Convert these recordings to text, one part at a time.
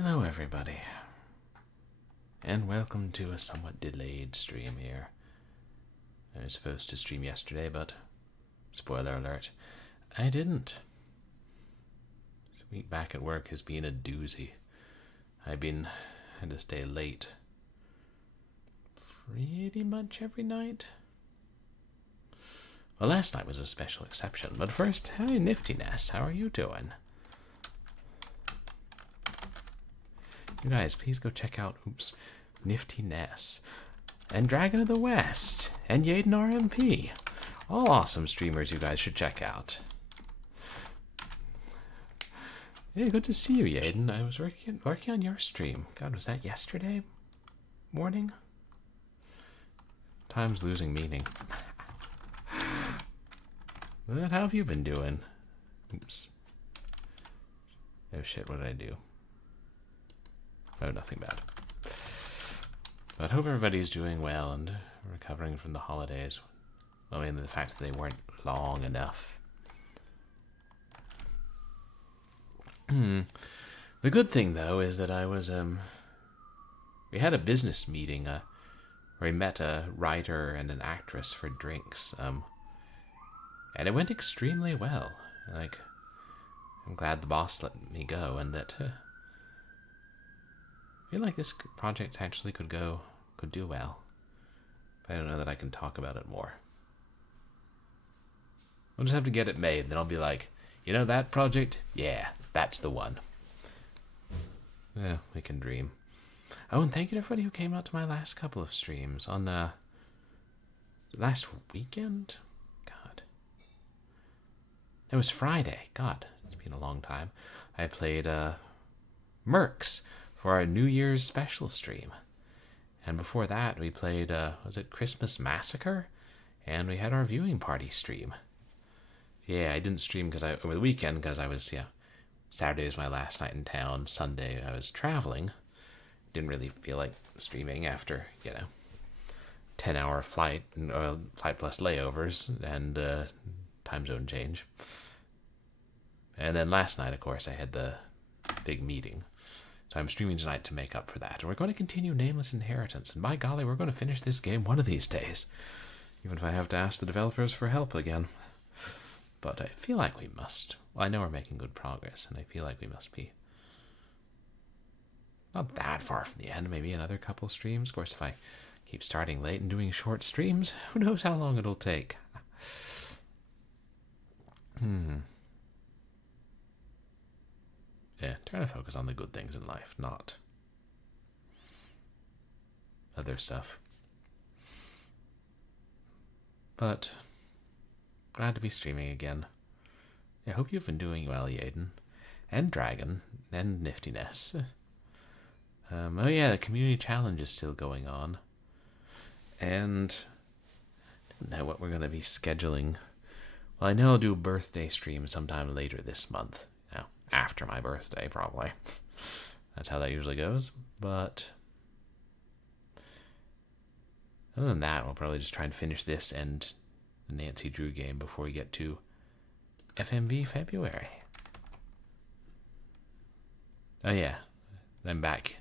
Hello everybody, and welcome to a somewhat delayed stream here. I was supposed to stream yesterday, but, spoiler alert, I didn't. This week back at work has been a doozy. Had to stay late pretty much every night. Well, last night was a special exception, but first, hi Niftiness, how are you doing? You guys, please go check out, Nifty Ness, and Dragon of the West, and Yaden RMP. All awesome streamers you guys should check out. Hey, good to see you, Yaden. I was working on your stream. God, was that yesterday morning? Time's losing meaning. But how have you been doing? Oops. Oh shit, what did I do? Oh, nothing bad. But I hope everybody's doing well and recovering from the holidays. I mean, the fact that they weren't long enough. The good thing, though, is that I was, we had a business meeting, where we met a writer and an actress for drinks, and it went extremely well. Like, I'm glad the boss let me go, and that, I feel like this project actually could do well. But I don't know that I can talk about it more. I'll just have to get it made, and then I'll be like, you know that project? Yeah, that's the one. Yeah, we can dream. Oh, and thank you to everybody who came out to my last couple of streams on, last weekend? God. It was Friday. God, it's been a long time. I played, Mercs for our New Year's special stream. And before that, we played, was it Christmas Massacre? And we had our viewing party stream. Yeah, I didn't stream over the weekend because I was, Saturday was my last night in town. Sunday I was traveling. Didn't really feel like streaming after, 10-hour flight, flight plus layovers, and time zone change. And then last night, of course, I had the big meeting. So I'm streaming tonight to make up for that. And we're going to continue Nameless Inheritance. And by golly, we're going to finish this game one of these days. Even if I have to ask the developers for help again. But I feel like we must. Well, I know we're making good progress, and I feel like we must be not that far from the end. Maybe another couple streams. Of course, if I keep starting late and doing short streams, who knows how long it'll take. Yeah, trying to focus on the good things in life, not other stuff. But glad to be streaming again. I hope you've been doing well, Yaden, and Dragon, and Niftiness. Oh yeah, the community challenge is still going on, and I don't know what we're going to be scheduling. Well, I know I'll do a birthday stream sometime later this month. After my birthday, probably. That's how that usually goes. But other than that, we'll probably just try and finish this and the Nancy Drew game before we get to FMV February. Oh yeah, I'm back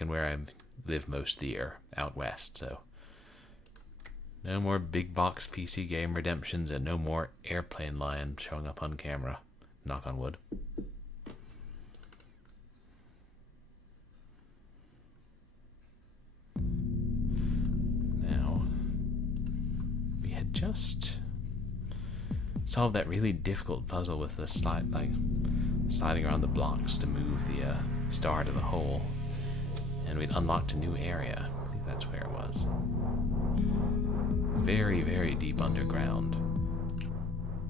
in where I live most of the year, out west, so no more big box PC game redemptions and no more airplane lion showing up on camera. Knock on wood. Now, we had just solved that really difficult puzzle with the sliding around the blocks to move the star to the hole. And we'd unlocked a new area. I think that's where it was. Very, very deep underground.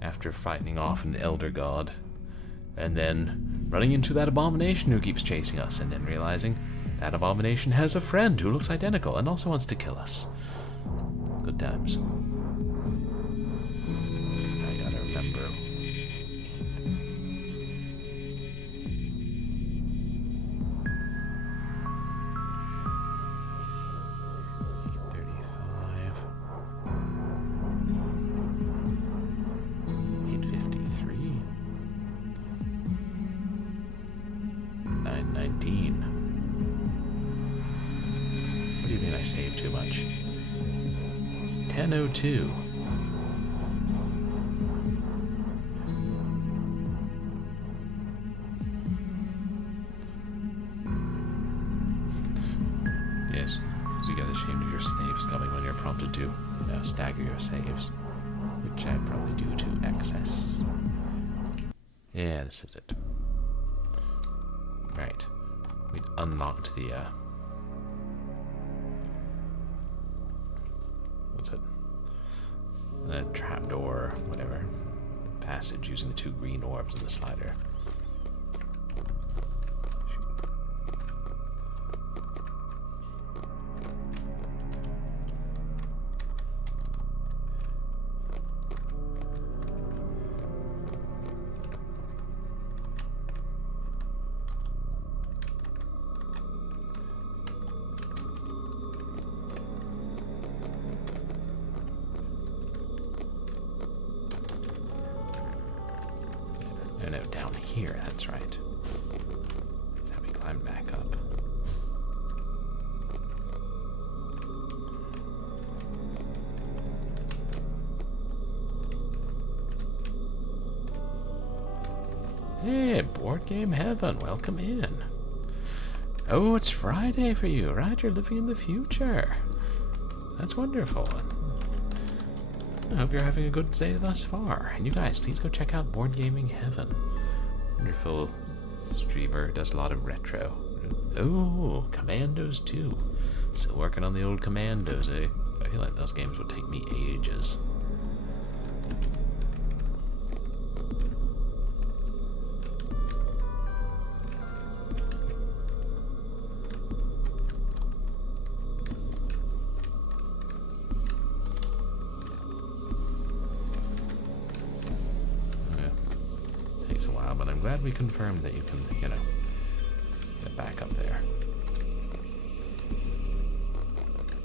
After fighting off an elder god. And then running into that abomination who keeps chasing us. And then realizing that abomination has a friend who looks identical and also wants to kill us. Good times. I gotta remember. save too much. 10:02. Yes, you get ashamed of your save snubbing when you're prompted to stagger your saves, which I probably do to excess. Yeah, this is it. Right. We unlocked the, what's it? The trapdoor, whatever. Passage using the 2 green orbs in the slider. No, down here, that's right. That's how we climb back up. Hey, board game heaven, welcome in. Oh, it's Friday for you, right? You're living in the future. That's wonderful. I hope you're having a good day thus far. And you guys, please go check out Board Gaming Heaven. Wonderful streamer, does a lot of retro. Oh, Commandos too. Still working on the old Commandos, eh? I feel like those games would take me ages. A while, but I'm glad we confirmed that you can, get back up there.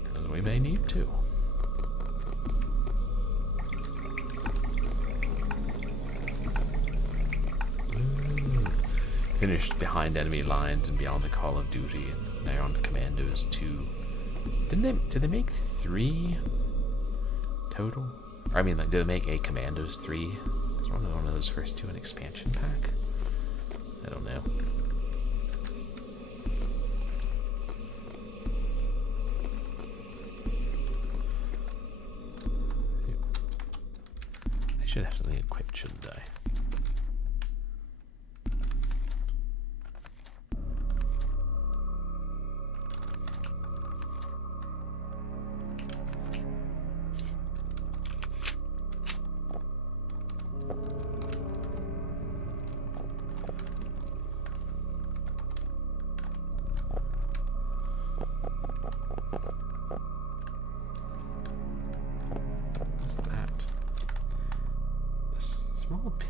Because we may need to. Ooh. Finished Behind Enemy Lines and Beyond the Call of Duty, and now on Commandos 2. Did they make 3 total? Or I mean, like, did they make a Commandos 3? One of those first 2 an expansion pack? I don't know. I should have something equipped, shouldn't I?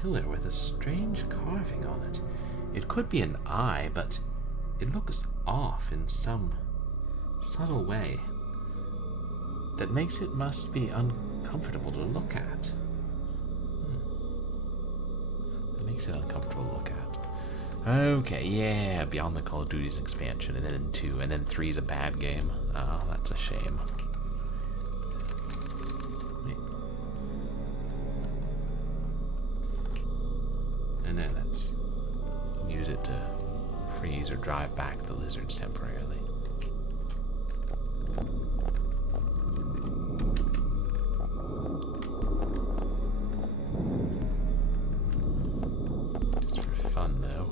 Pillar with a strange carving on it. It could be an eye, but it looks off in some subtle way that makes it must be uncomfortable to look at. That makes it uncomfortable to look at. Okay, yeah, Beyond the Call of Duty's expansion, and then 2, and then 3's a bad game. Oh, that's a shame. And then let's use it to freeze or drive back the lizards temporarily. Just for fun, though.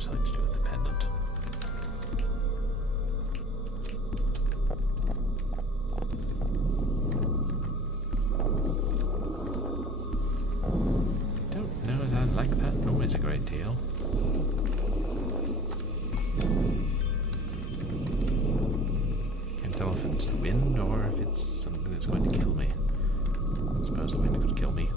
Something to do with the pendant. I don't know as I like that noise a great deal. Can't tell if it's the wind or if it's something that's going to kill me. I suppose the wind could kill me.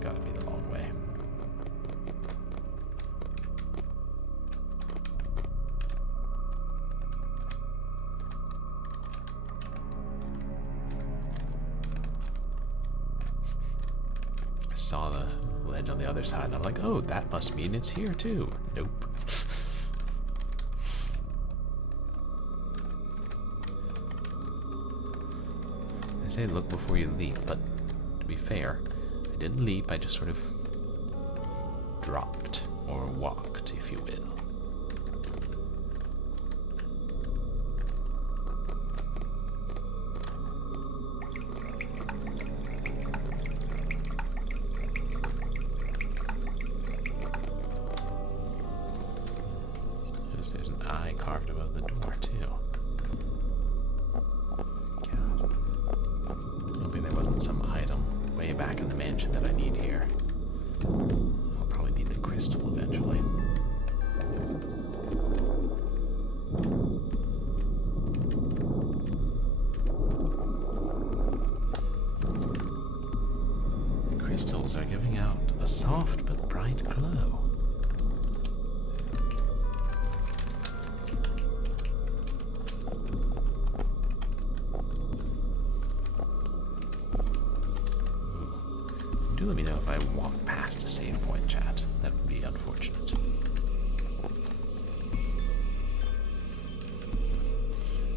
gotta be the long way. I saw the ledge on the other side, and I'm like, oh, that must mean it's here too. Nope. I say look before you leap, but to be fair, I didn't leap, I just sort of dropped, or walked, if you will. There's an eye carved above the door, too. God. Hoping there wasn't some item way back in the mansion that I need here. I'll probably need the crystal eventually. Crystals are giving out a soft but bright glow. Do let me know if I walk past a save point, chat. That would be unfortunate.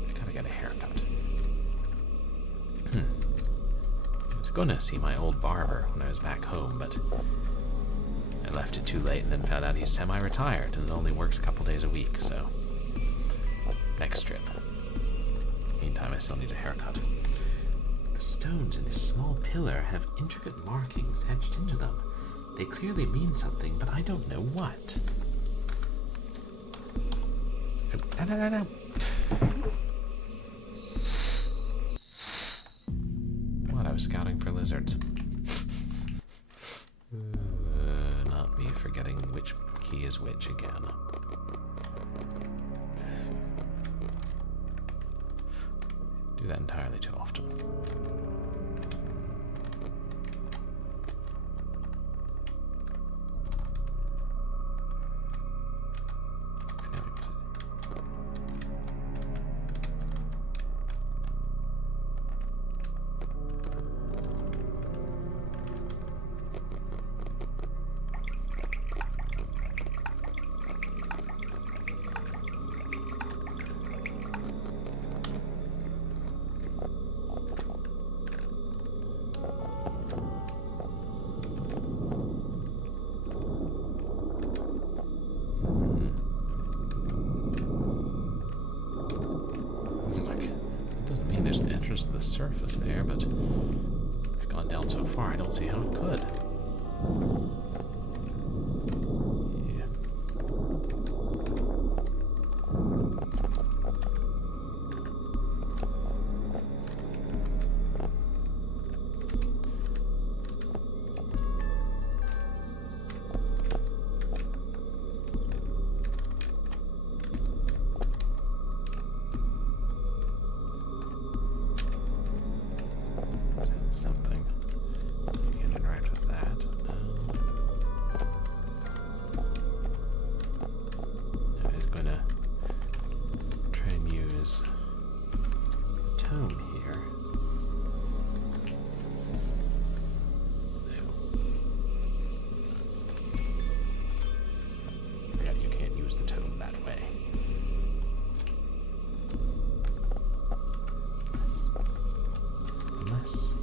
I gotta get a haircut. I was gonna see my old barber when I was back home, but I left it too late and then found out he's semi-retired and only works a couple days a week, so next trip. Meantime, I still need a haircut. The stones in this small pillar have intricate markings etched into them. They clearly mean something, but I don't know what. No. What? I was scouting for lizards. Not me forgetting which key is which again. Do that entirely too often. To the surface there, but it's gone down so far I don't see how it could. Yeah. Something. You can interact with that. I'm just going to try and use tome here. Yeah, you can't use the tome that way. Unless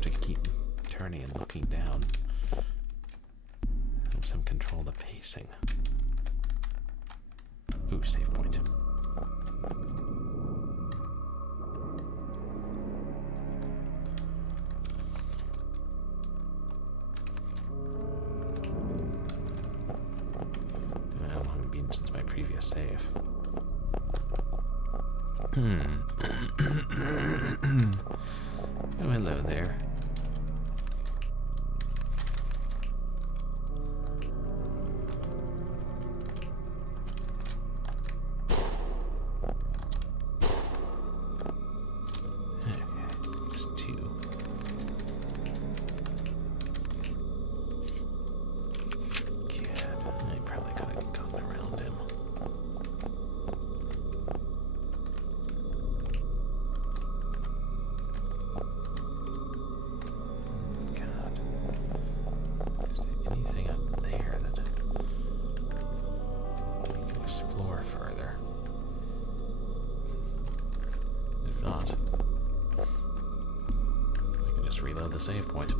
to keep turning and looking down. Helps him control the pacing. Ooh, save point. a save. Oh, hello there. Reload the save point.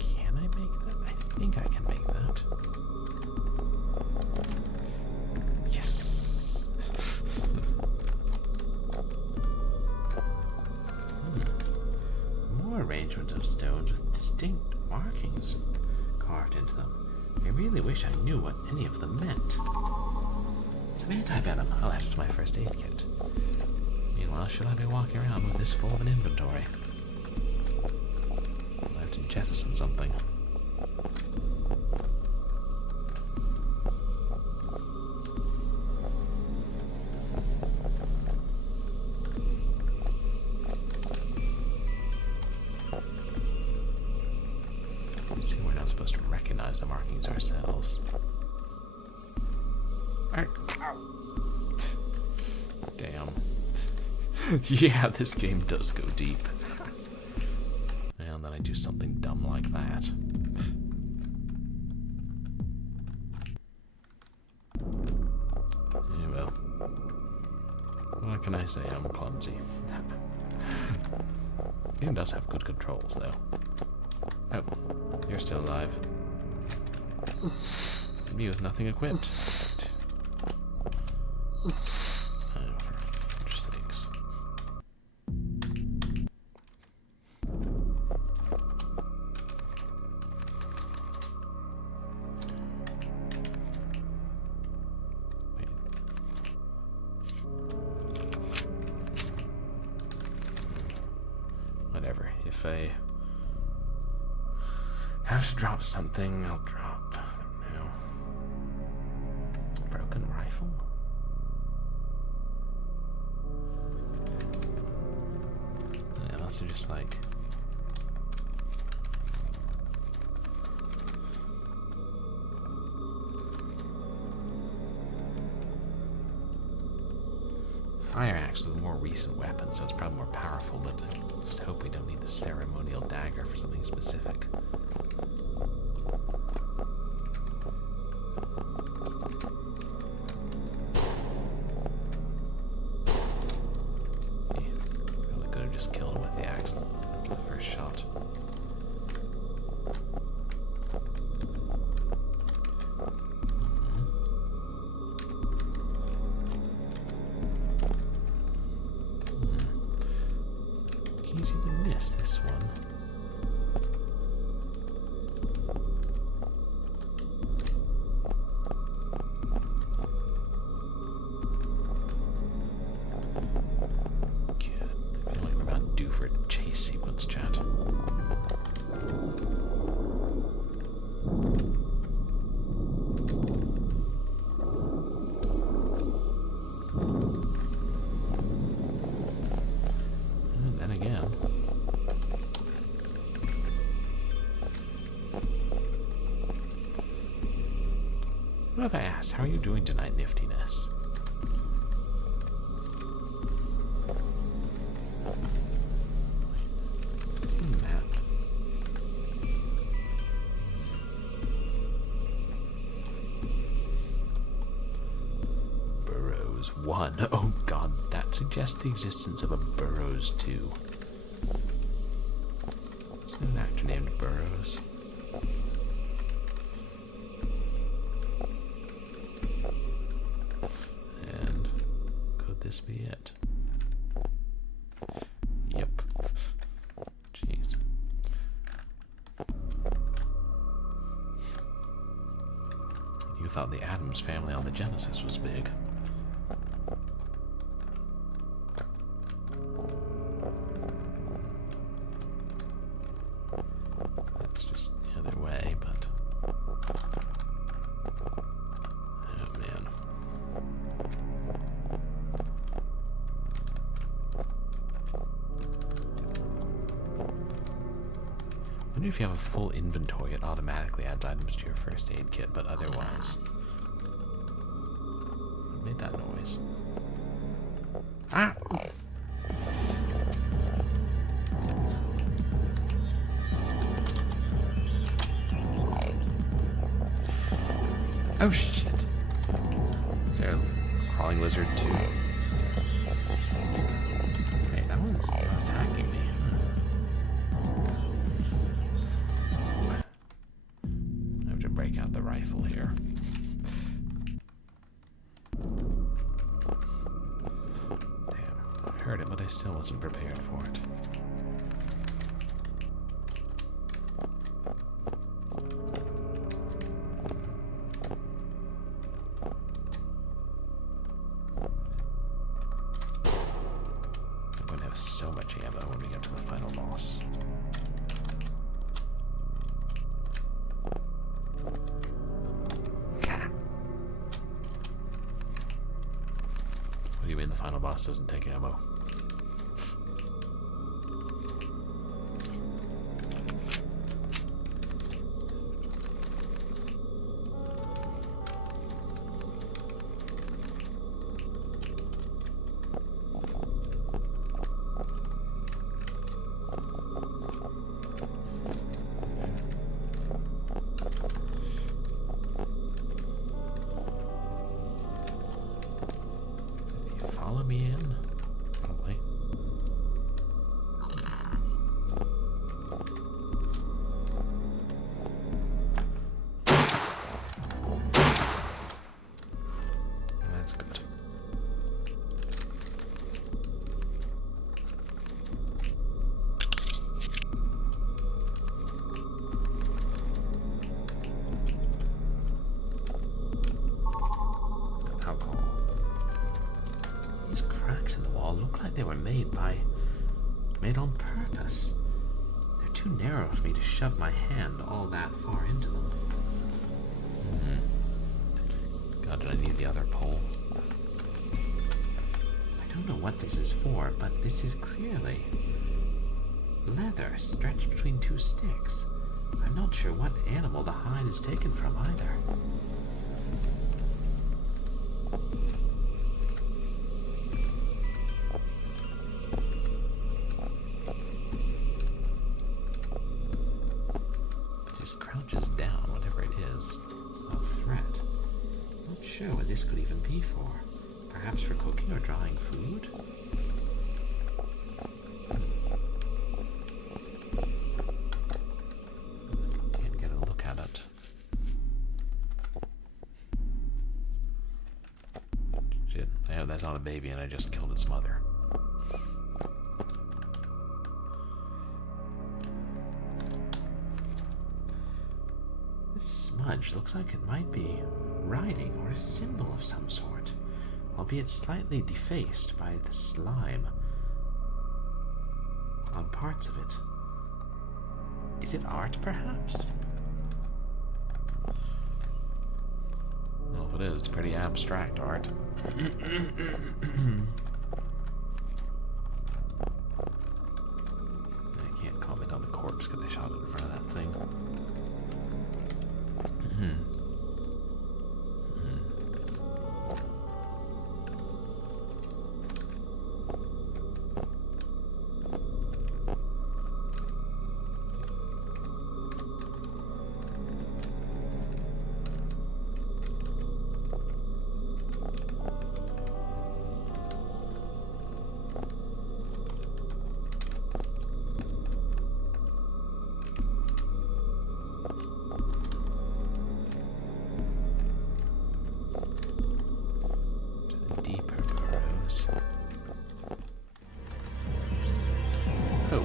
Can I make that? I think I can make that. Yes! More arrangement of stones with distinct markings carved into them. I really wish I knew what any of them meant. Some anti-venom. I'll add it to my first aid kit. Meanwhile, should I be walking around with this full of an inventory? I'll have to jettison something. See, we're not supposed to recognize the markings ourselves. Damn. Yeah, this game does go deep. And then I do something dumb like that. Yeah, well. What can I say? I'm clumsy. The game does have good controls, though. Oh, you're still alive. Me with nothing equipped. Oh, for sakes. Wait. Whatever. If I have to drop something, I'll drop. I don't know. Broken rifle? Yeah, those are just like. Fire axe is a more recent weapon, so it's probably more powerful, but I just hope we don't need the ceremonial dagger for something specific. Just kill him with the axe after the first shot. Easy to miss this one. For a chase sequence, chat. And then again. What if I asked, how are you doing tonight, niftiness? Burrows 1. Oh god, that suggests the existence of a Burrows 2. Is there an actor named Burrows? And could this be it? thought the Addams family on the Genesis was big. That's just the other way, but... oh, man. I wonder if you have a full inventory, it automatically adds items to your first aid kit, but otherwise... what made that noise? Ah! Oh shit. Is there a crawling lizard too? Hey, that one's attacking me. I have to break out the rifle here. Damn, I heard it, but I still wasn't prepared for it. So much ammo when we get to the final boss. What do you mean the final boss doesn't take ammo? Follow me in? Probably. That's good. Alcohol. These cracks in the wall look like they were made on purpose. They're too narrow for me to shove my hand all that far into them. God, did I need the other pole? I don't know what this is for, but this is clearly leather stretched between two sticks. I'm not sure what animal the hide is taken from either. Crouches down, whatever it is. It's no threat. Not sure what this could even be for. Perhaps for cooking or drying food? Can't get a look at it. Shit, I know that's not a baby and I just killed its mother. This smudge looks like it might be writing or a symbol of some sort, albeit slightly defaced by the slime on parts of it. Is it art, perhaps? Well, if it is, it's pretty abstract art. I can't comment on the corpse because I shot it in front of that thing. Deeper burrows. Oh.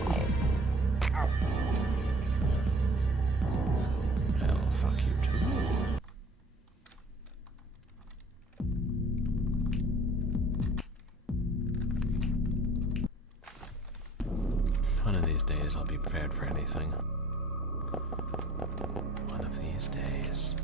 Well, fuck you too. these days I'll be prepared for anything. One of these days.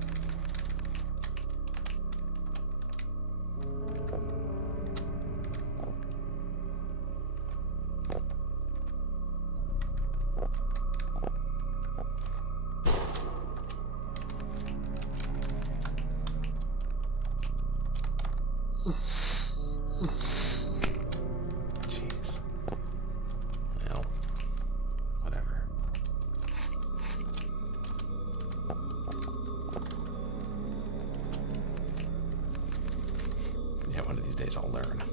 Jeez. Well, whatever. Yeah, one of these days I'll learn.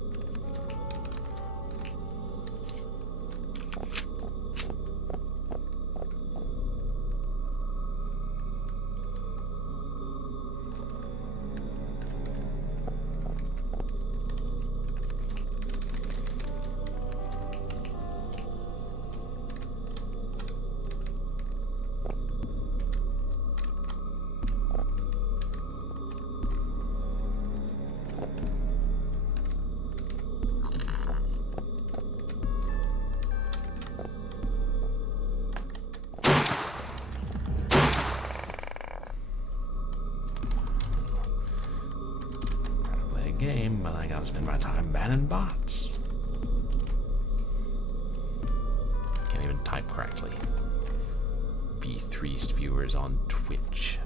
Game, but I gotta spend my time banning bots. Can't even type correctly. V3 viewers on Twitch.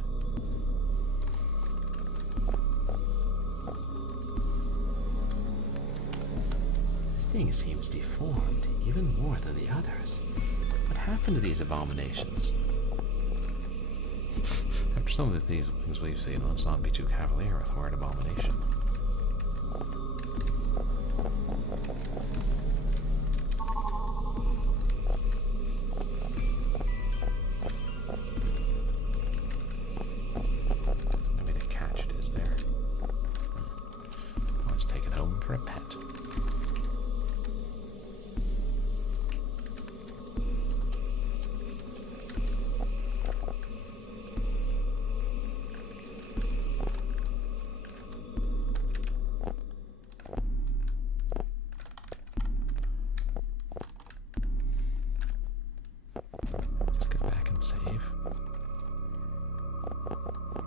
This thing seems deformed, even more than the others. What happened to these abominations? After some of these things we've seen, let's not be too cavalier with the word abomination. Maybe to catch it is there. I'll just take it home for a pet. Save.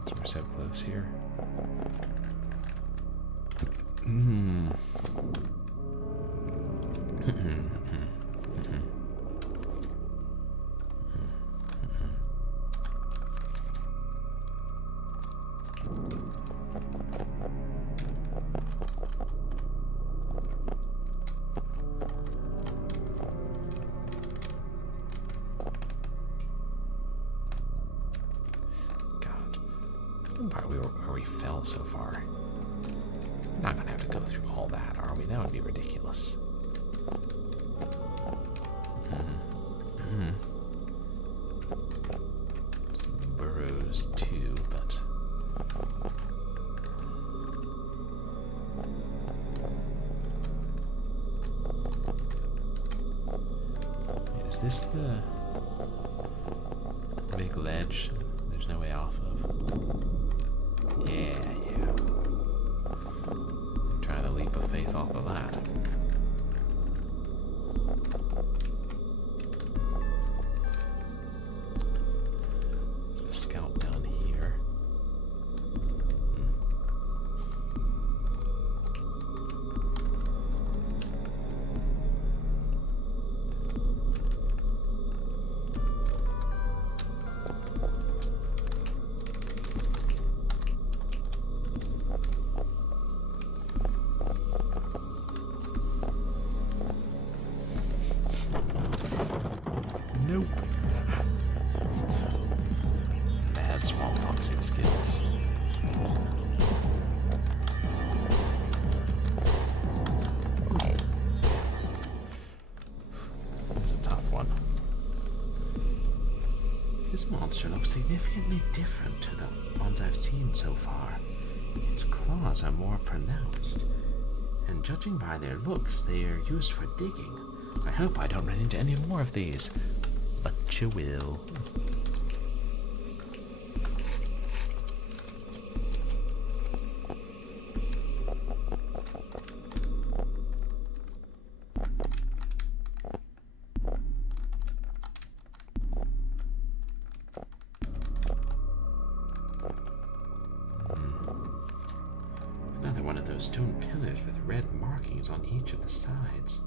So we're so close here. Part where we fell so far. We're not gonna have to go through all that, are we? That would be ridiculous. Some burrows too, but is this the big ledge there's no way off of? Yeah. I'm trying to leap of faith off of that. Just scout down here. Nope. Bad swamp foxing skills. It's a tough one. This monster looks significantly different to the ones I've seen so far. Its claws are more pronounced, and judging by their looks, they are used for digging. I hope I don't run into any more of these. But you will. those stone pillars with red markings on each of the sides.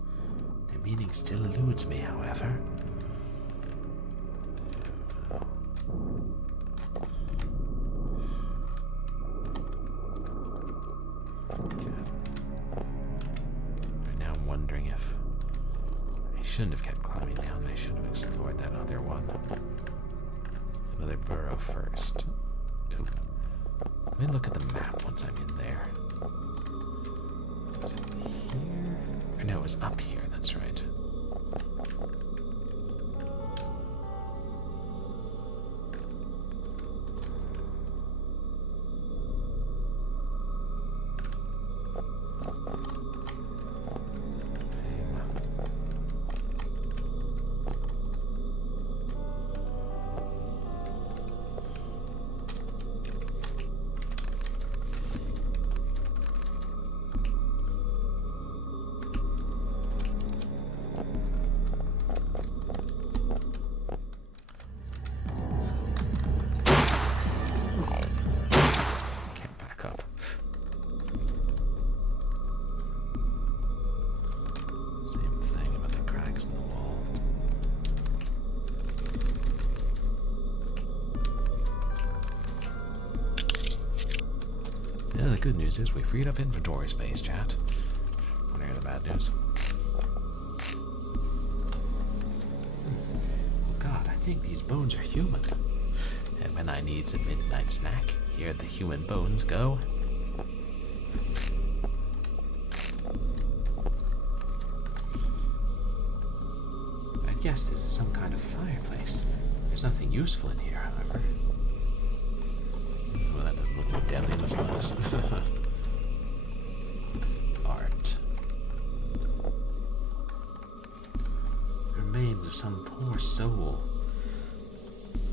Their meaning still eludes me, however. Right now I'm wondering if I shouldn't have kept climbing down. I should have explored that other one. Another burrow first. Ooh. Let me look at the map once I'm in there. Was it here? Or no, it was up here, that's right. Yeah, the good news is we freed up inventory space, chat. Want to hear the bad news? Oh God, I think these bones are human. And when I need a midnight snack, here the human bones go. I guess this is some kind of fireplace. There's nothing useful in here, however. Well, that doesn't look like deadliness, does it? Art. Remains of some poor soul.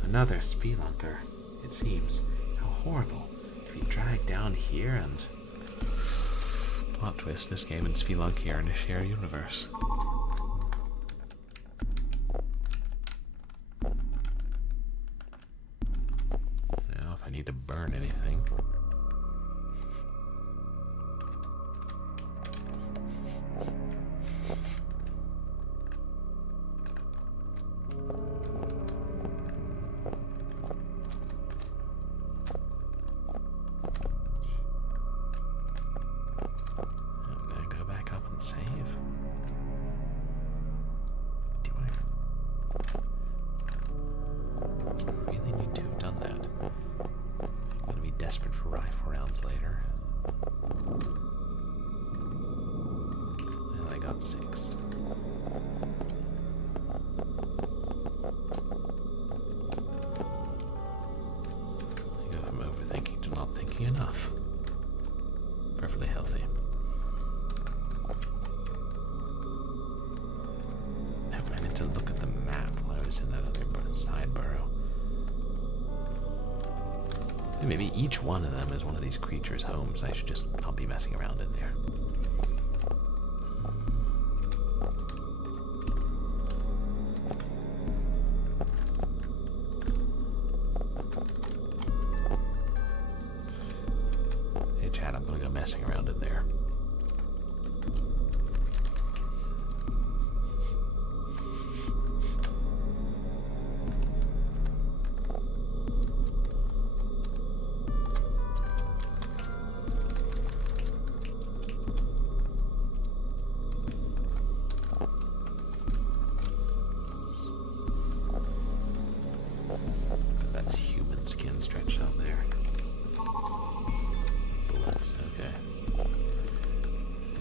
Another spelunker, it seems. How horrible to be dragged down here and... Plot twist, this game and Spelunky are in a shared universe. Now, if I need to burn anything... desperate for rifle rounds later. And I got 6. I go from overthinking to not thinking enough. Perfectly healthy. I meant to look at the map while I was in that other side burrow. Maybe each one of them is one of these creatures' homes. I should just not be messing around in there. Hey chat, I'm gonna go messing around in there. That's human skin stretched out there. Bullets, okay.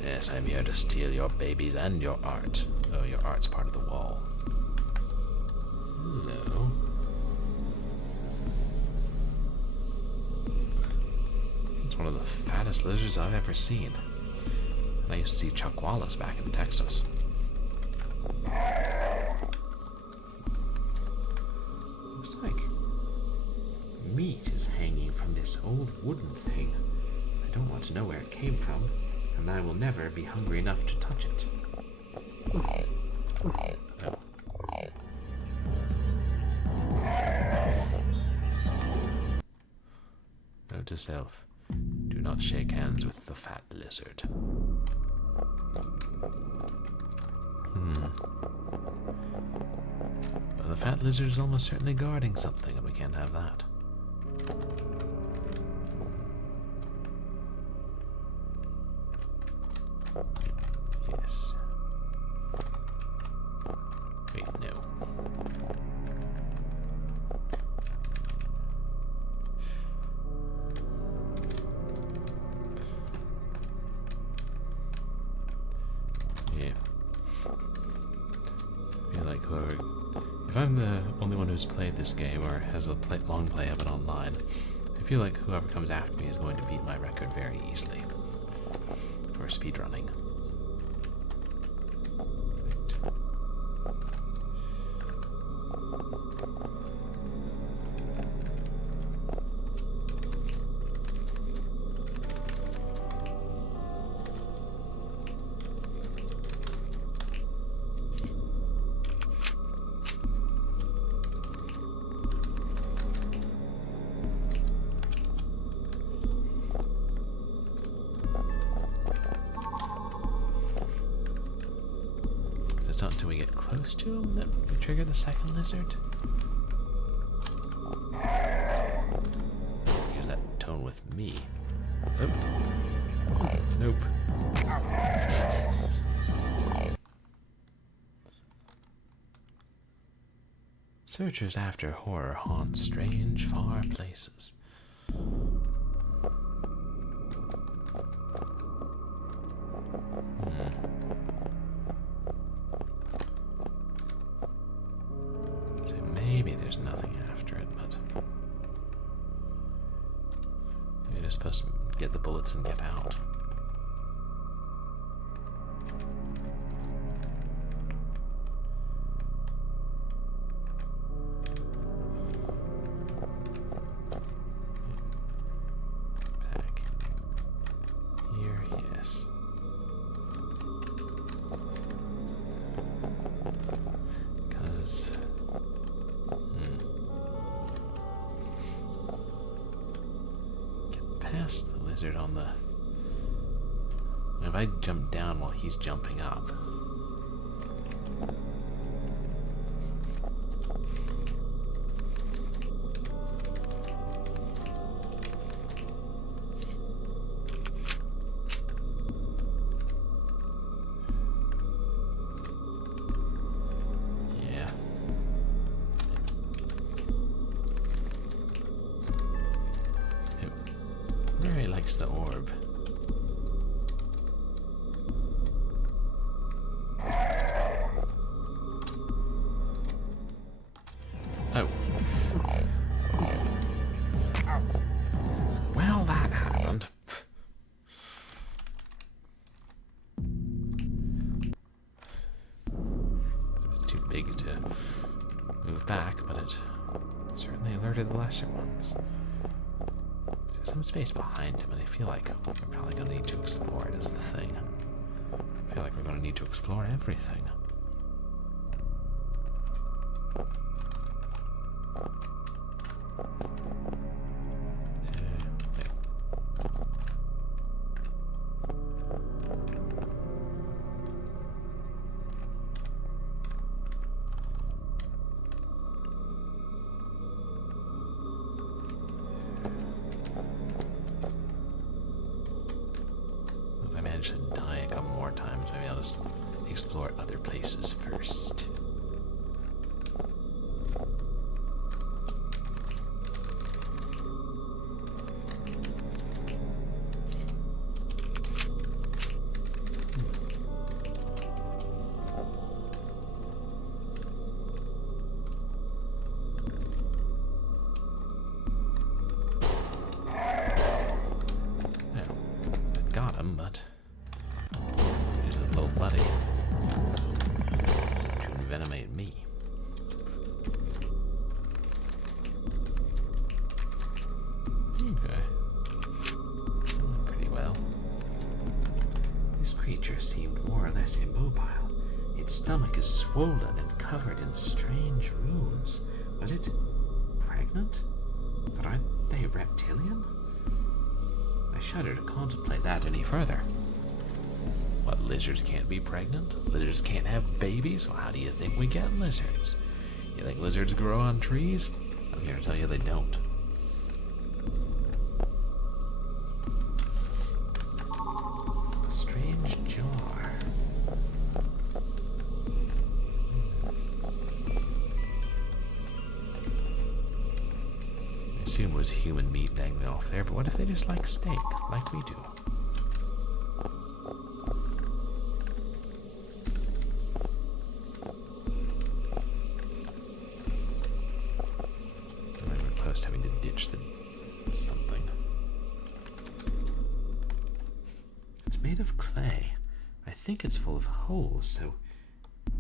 Yes, I'm here to steal your babies and your art. Oh, your art's part of the wall. Hello. It's one of the fattest lizards I've ever seen. And I used to see chacualas back in Texas. Looks like meat is hanging from this old wooden thing. I don't want to know where it came from, and I will never be hungry enough to touch it. Oh. Note to self, do not not shake hands with the fat lizard. Well, the fat lizard is almost certainly guarding something, and we can't have that. Yes. Wait, no. Yeah. I feel like whoever... If I'm the only one who's played this game or has a long play of it online, I feel like whoever comes after me is going to beat my record very easily. For speedrunning. It's not until we get close to him that we trigger the second lizard. Use that tone with me. Nope. Nope. Searchers after horror haunt strange, far places. So maybe there's nothing after it, but you're just supposed to get the bullets and get out. Back here, yes. Because get past the lizard on the... If I jump down while he's jumping up. Yeah. It very likes the orb. Oh. Well, that happened. It was too big to move back, but it certainly alerted the lesser ones. There's some space behind him, and I feel like we're probably going to need to explore it, is the thing. I feel like we're going to need to explore everything. If I manage to die a couple more times, maybe I'll just explore other places first. Got him, but he's a little buddy to envenomate me. Okay. Doing pretty well. This creature seemed more or less immobile. Its stomach is swollen and covered in strange wounds. Was it pregnant? But aren't they reptilian? I shudder to contemplate that any further. What, lizards can't be pregnant? Lizards can't have babies? Well, how do you think we get lizards? You think lizards grow on trees? I'm here to tell you they don't. A strange jar. I assume it was human meat dangling off there, but what if they just like steak, like we do? Having to ditch the something. It's made of clay. I think it's full of holes, so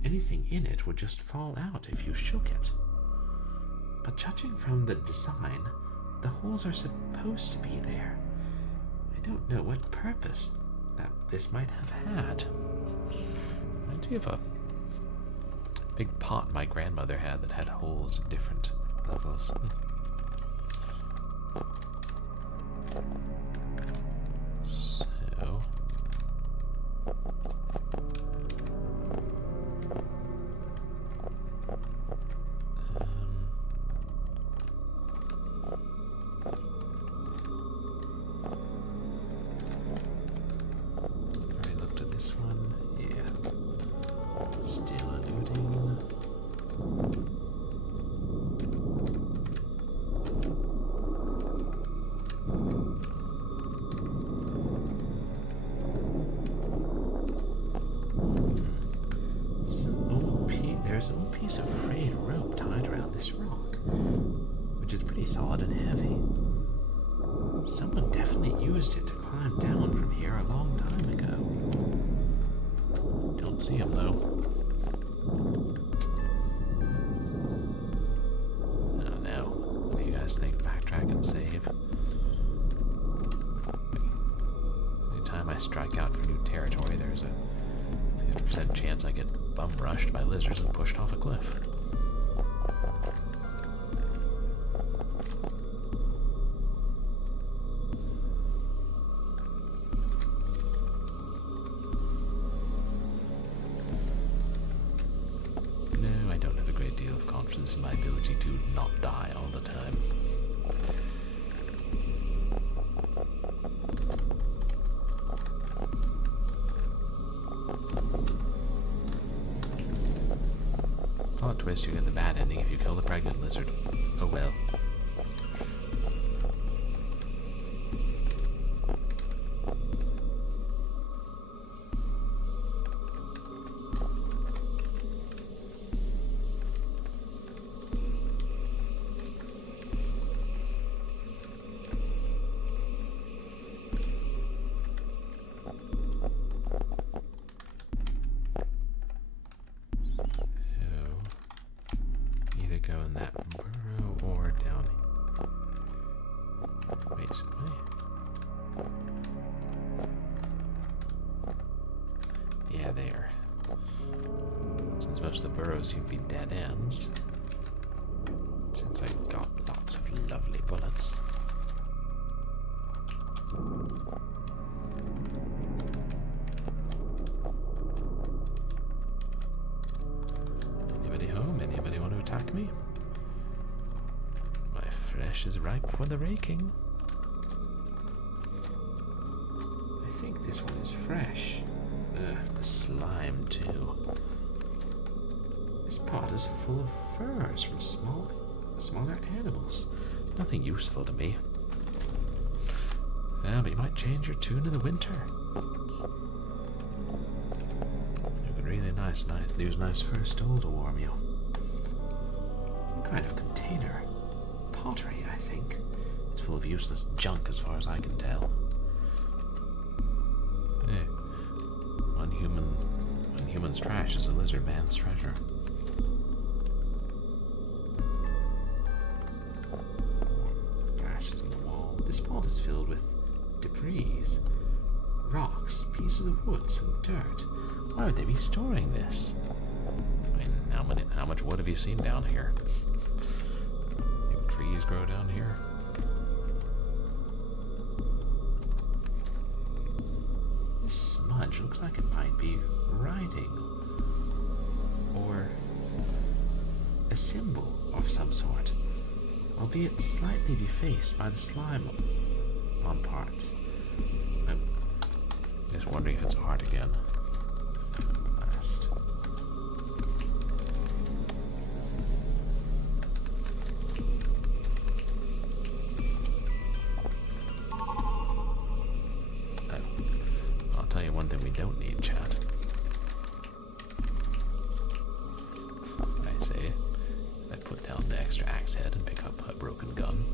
anything in it would just fall out if you shook it. But judging from the design, the holes are supposed to be there. I don't know what purpose that this might have had. I do have a big pot my grandmother had that had holes of different levels. So, already looked at this one. Yeah. Still eluding. There's an old piece of frayed rope tied around this rock, which is pretty solid and heavy. Someone definitely used it to climb down from here a long time ago. Don't see him though. Oh no. What do you guys think? Backtrack and save? Anytime I strike out for new territory, there's a 50% chance I get bum rushed by lizards and pushed off a cliff. No, I don't have a great deal of confidence in my ability to not die all the time. Plot twist, you get the bad ending if you kill the pregnant lizard. Oh well. Go in that burrow or down. Wait, yeah, there. Since most of the burrows seem to be dead ends, since I got lots of lovely bullets. Anybody home? Anybody want to attack me? My flesh is ripe for the raking. I think this one is fresh. Ugh, the slime too. This pot is full of furs from smaller animals. Nothing useful to me. Yeah, but you might change your tune in the winter. You could really use nice fur stole to warm you. Some kind of container. Pottery, I think. It's full of useless junk as far as I can tell. Yeah. One human's trash is a lizard man's treasure. Crashes in the wall. This pot is filled with debris, rocks, pieces of wood, and dirt. Why would they be storing this? I mean, how much wood have you seen down here? Think trees grow down here? smudge. Looks like it might be writing. Or a symbol of some sort, albeit slightly defaced by the slime on parts. I'm just wondering if it's art again. Last. I'll tell you one thing we don't need, chat. I say, I put down the extra axe head and pick up a broken gun.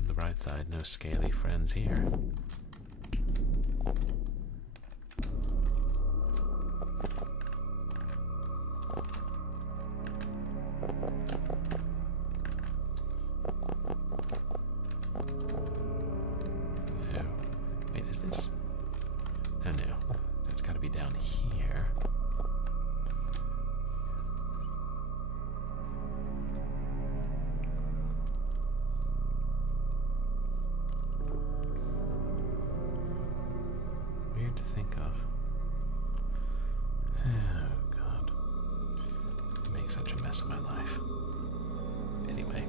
On the bright side, no scaly friends here. Is this? Oh no, that's got to be down here. Weird to think of. Oh God, I make such a mess of my life. Anyway.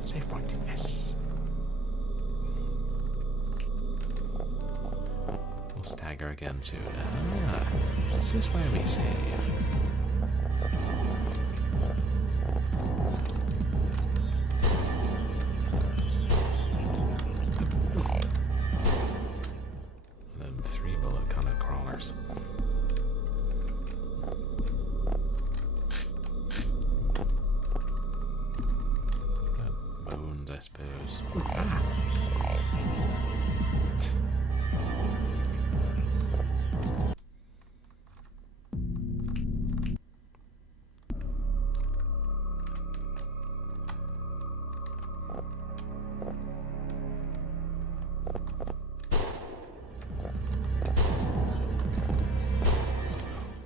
Save point, yes. We'll stagger again soon. Ah, this is where we save. Them 3-bullet kind of crawlers. I suppose.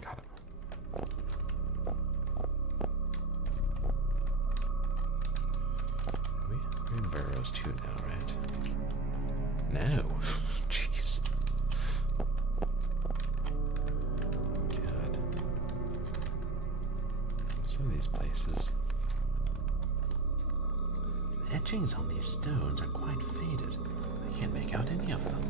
Got him. We're in burrows too now, right? No. Jeez. God. Some of these places. The etchings on these stones are quite faded. I can't make out any of them.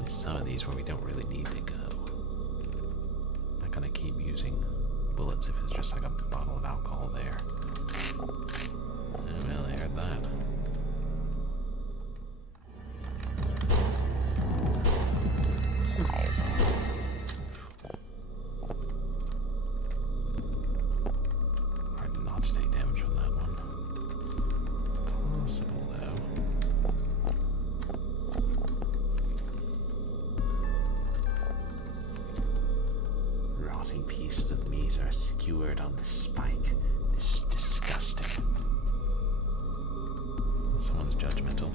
There's some of these where we don't really need to go. I'm not gonna keep using bullets if it's just like a bottle of alcohol there. Oh, well, I heard that. Hard not to take damage from that one. Possible, though. Rotting pieces of meat are skewered on the spike. This is disgusting. Someone's judgmental.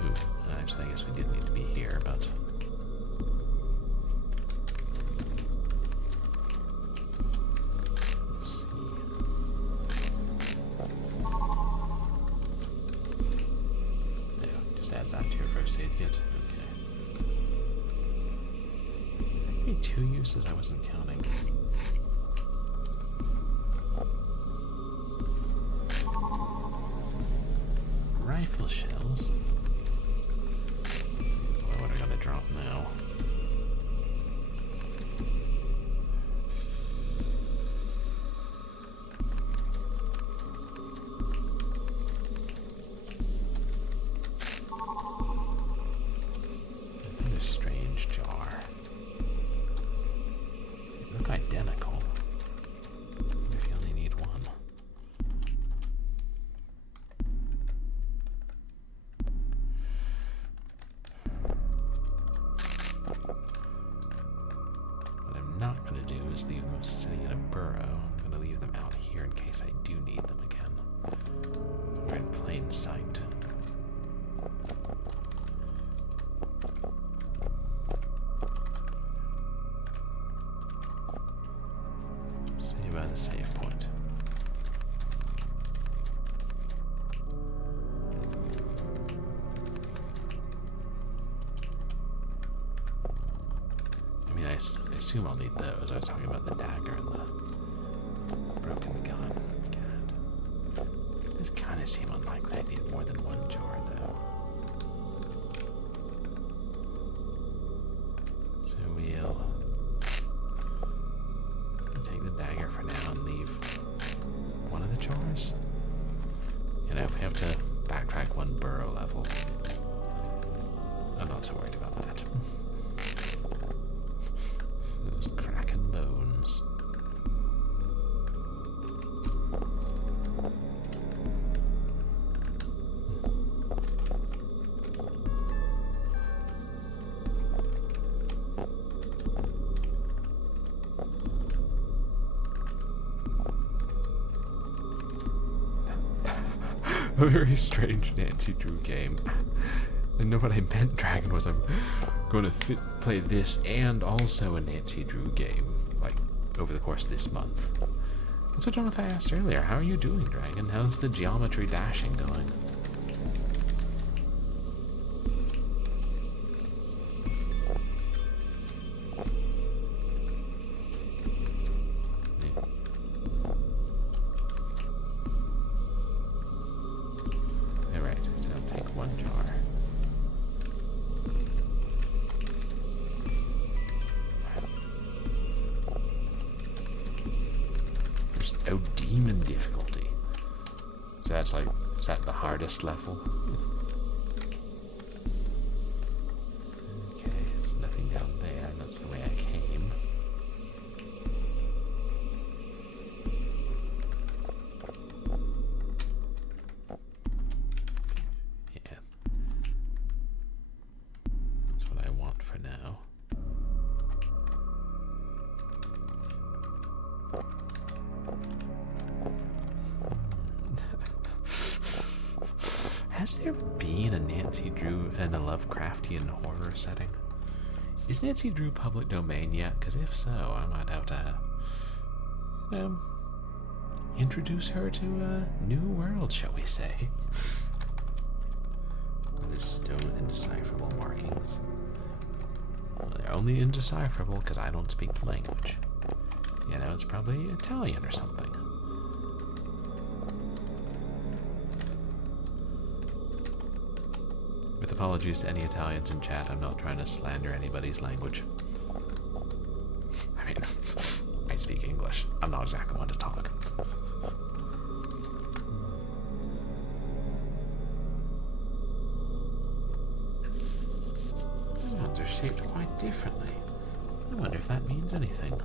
Ooh, actually, I guess we did need to be here, but... Let's see. Yeah, just adds that to your first aid kit. Maybe 2 uses I wasn't counting. Rifle shells. Boy, what are we gonna drop now? Another strange jar. They look identical. What if you only need one? save point. I mean, I assume I'll need those. I was talking about the dagger and the broken gun. God. This kind of seem unlikely. I need more than one jar, though. So we'll take the dagger for now and leave one of the jars. You know, if we have to backtrack one burrow level, I'm not so worried about that. Those cracking bones. A very strange Nancy Drew game. And know what I meant, Dragon, was I'm going to play this and also a Nancy Drew game, like, over the course of this month. That's what Jonathan asked earlier. How are you doing, Dragon? How's the geometry dashing going? Alright, so I'll take one jar. Oh, demon difficulty. So that's like, is that the hardest level? Okay, there's nothing down there. That's the way I came. Yeah. That's what I want for now. Has there been a Nancy Drew in a Lovecraftian horror setting? Is Nancy Drew public domain yet? Because if so, I might have to introduce her to a new world, shall we say? They're stone with indecipherable markings. Well, they're only indecipherable because I don't speak the language. You know, it's probably Italian or something. With apologies to any Italians in chat, I'm not trying to slander anybody's language. I mean, I speak English. I'm not exactly one to talk. The ones are shaped quite differently. I wonder if that means anything.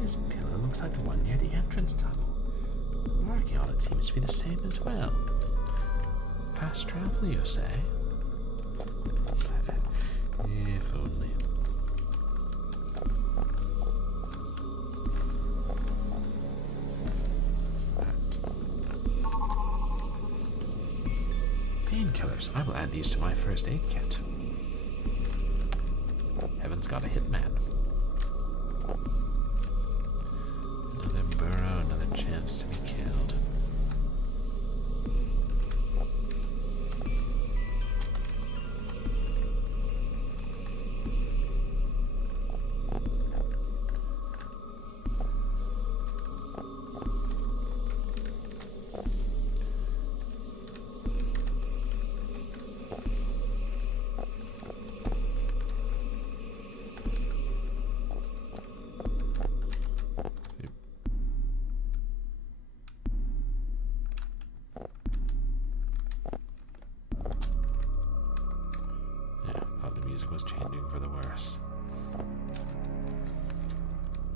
This pillar looks like the one near the entrance tunnel. The marking on it seems to be the same as well. Fast travel, you say? If only. What's that? Painkillers. I will add these to my first aid kit. Heaven's got a hitman. Another burrow, another chance to be killed. Was changing for the worse.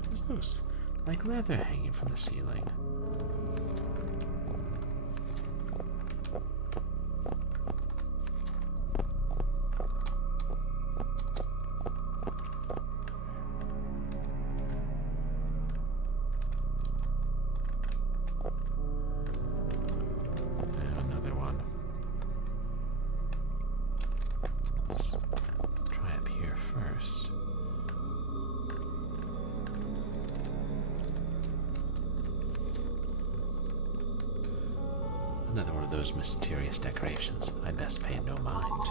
What's those? Like leather hanging from the ceiling. Let's try up here first. Another one of those mysterious decorations I best pay no mind.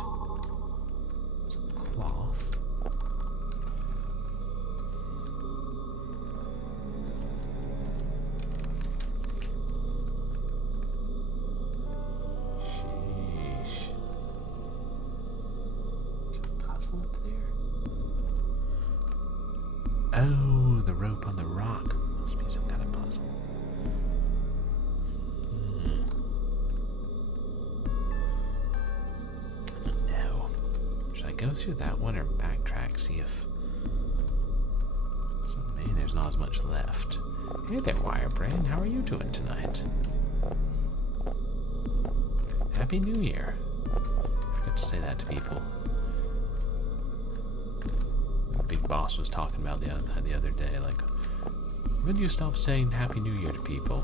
Some cloth. Sheesh. There's a puzzle up there. Oh, the rope on the rock. Must be some kind of puzzle. Go through that one or backtrack, see if... Maybe there's not as much left. Hey there, Wirebrain. How are you doing tonight? Happy New Year. I forgot to say that to people. The big boss was talking about the other day, like, when do you stop saying Happy New Year to people?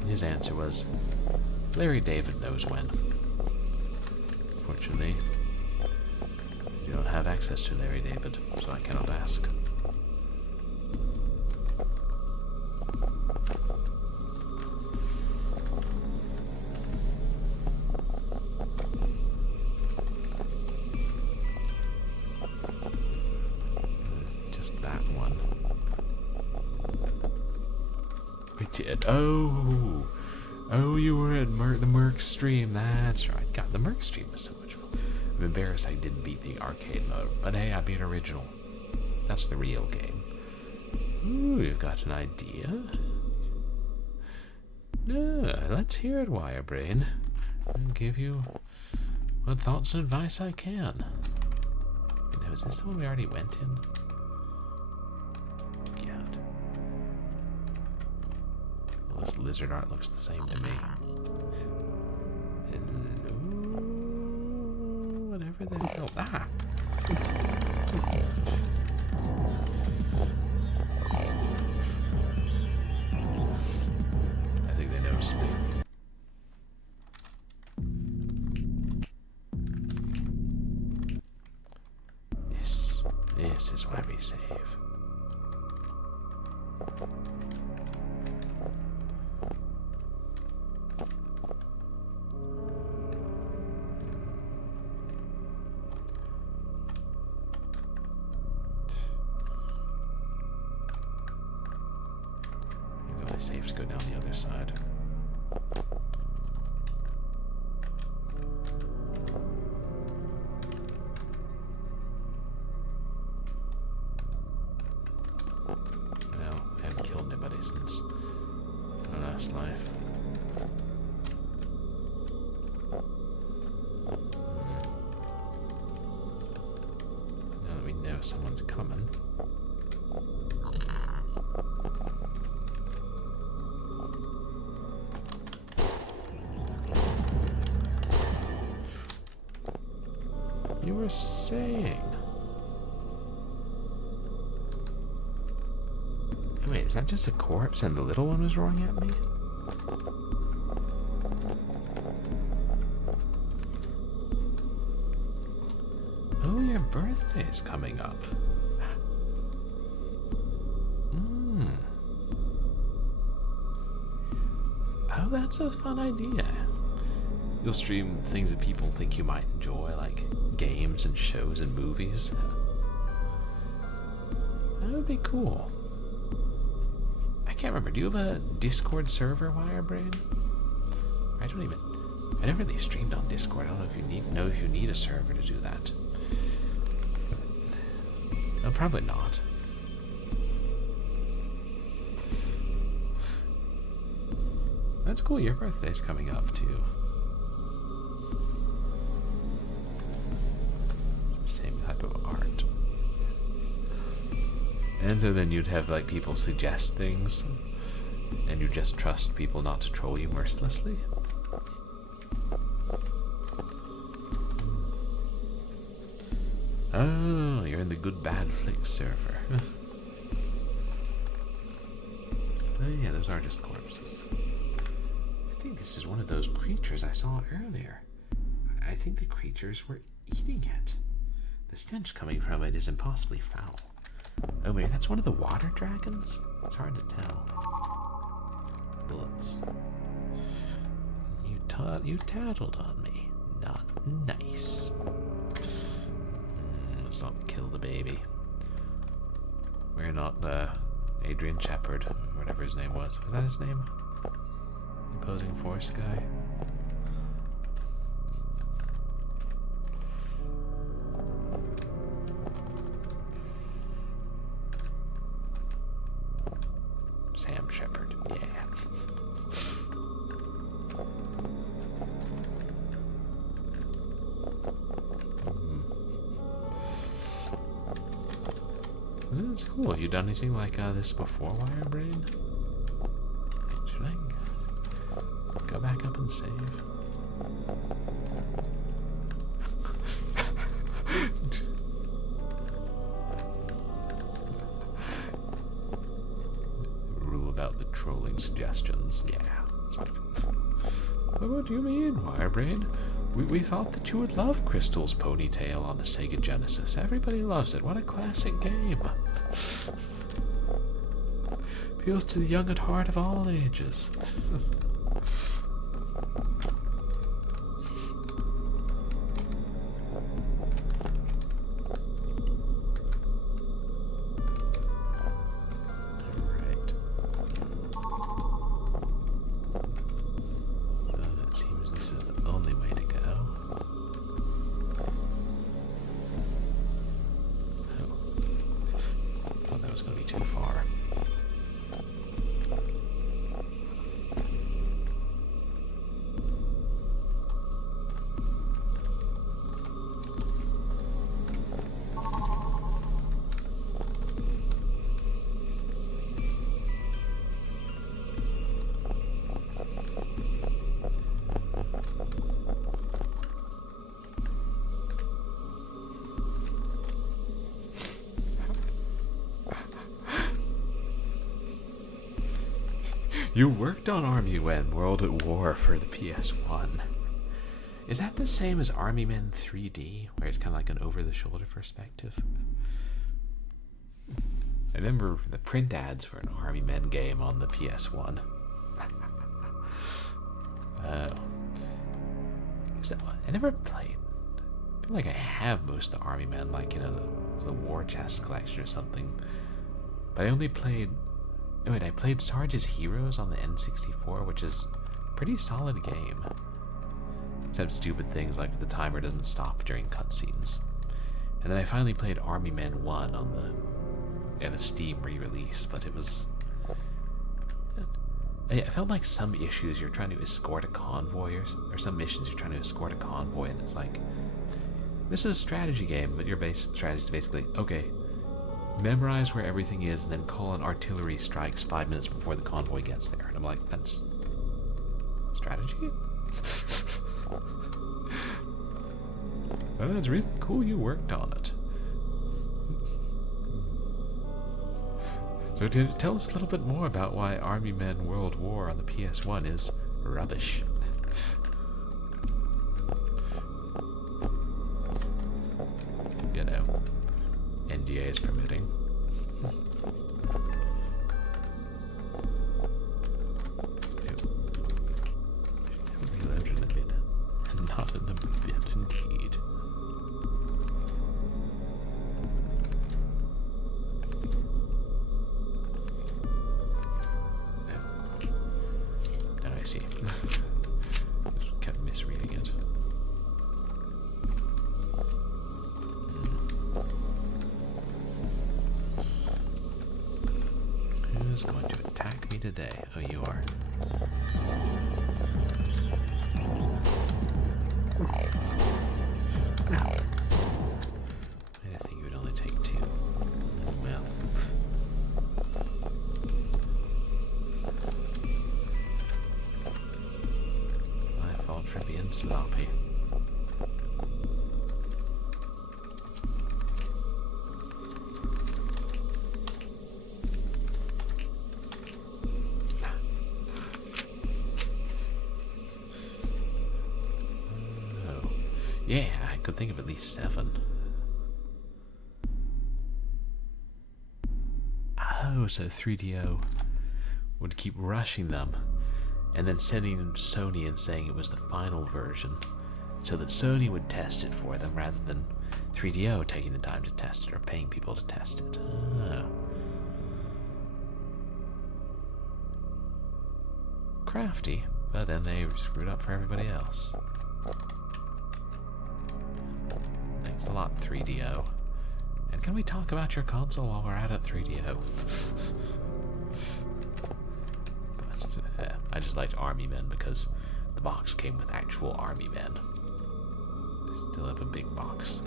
And his answer was, Larry David knows when. Fortunately, you don't have access to Larry David, so I cannot ask. Just that one. We did. Oh, you were at the Merc stream. That's right. God, the Merc stream was so much fun. I'm embarrassed I didn't beat the arcade mode, but hey, I beat original. That's the real game. Ooh, you've got an idea? Let's hear it, Wirebrain. I'll give you what thoughts and advice I can. You know, is this the one we already went in? God. Well, this lizard art looks the same to me. Whatever the hell. Ah! I think they noticed me. This is why we save. Safe to go down the other side. Well, I haven't killed anybody since my last life. Now that we know someone's coming. You were saying. Wait, is that just a corpse and the little one was roaring at me? Oh, your birthday's coming up. Oh, that's a fun idea. You'll stream things that people think you might enjoy, like games and shows and movies. That would be cool. I can't remember. Do you have a Discord server, Wirebrain? I never really streamed on Discord. I don't know if you need a server to do that. No, probably not. That's cool. Your birthday's coming up too. Same type of art. And so then you'd have like people suggest things, and you just trust people not to troll you mercilessly. Oh, you're in the good bad flick server. Oh yeah, those are just corpses. I think this is one of those creatures I saw earlier. I think the creatures were eating it. The stench coming from it is impossibly foul. Oh, maybe that's one of the water dragons? It's hard to tell. Bullets. You tattled on me. Not nice. Let's not kill the baby. We're not, Adrian Shepard, or whatever his name was. Was that his name? Imposing force guy? Sam Shepard, yeah. That's cool. Have you done anything like this before, Wirebrain? Should I go back up and save? Rule about the trolling suggestions. Yeah. What do you mean, Wirebrain? We thought that you would love Crystal's Ponytail on the Sega Genesis. Everybody loves it. What a classic game. Appeals to the young at heart of all ages. You worked on Army Men World at War for the PS1. Is that the same as Army Men 3D, where it's kind of like an over-the-shoulder perspective? I remember the print ads for an Army Men game on the PS1. I never played. I feel like I have most of the Army Men, like, you know, the War Chest collection or something. But I only played... Oh, wait, I played Sarge's Heroes on the N64, which is a pretty solid game. Except stupid things like the timer doesn't stop during cutscenes. And then I finally played Army Men 1 on the Steam re-release, but it was... I felt like some issues you're trying to escort a convoy, or some missions you're trying to escort a convoy, and it's like, this is a strategy game, but your base strategy is basically, okay, memorize where everything is, and then call in artillery strikes 5 minutes before the convoy gets there. And I'm like, that's strategy? Well, that's really cool you worked on it. So tell us a little bit more about why Army Men World War on the PS1 is rubbish. You know, NDA is permitting. Reloaded a bit. Not in a bit, indeed. Now I see. Just kept misreading it. Who's going to attack me today? Oh, you are. I think it would only take two. Well. My fault for being sloppy. Yeah, could think of at least 7. Oh, so 3DO would keep rushing them and then sending them to Sony and saying it was the final version so that Sony would test it for them rather than 3DO taking the time to test it or paying people to test it. Oh. Crafty, but then they screwed up for everybody else. Thanks a lot, 3DO. And can we talk about your console while we're at it, 3DO? But, I just liked Army Men because the box came with actual Army Men. I still have a big box.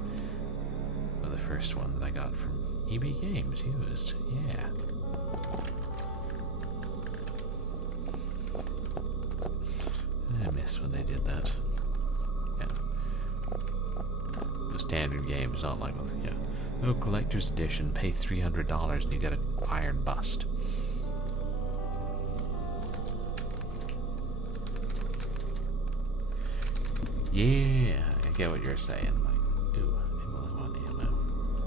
Well, the first one that I got from EB Games used. Yeah. I miss when they did that. Yeah. The standard games, not like, you know, oh, collector's edition, pay $300 and you get an iron bust. Yeah, I get what you're saying. Like, ooh, I'm low on ammo.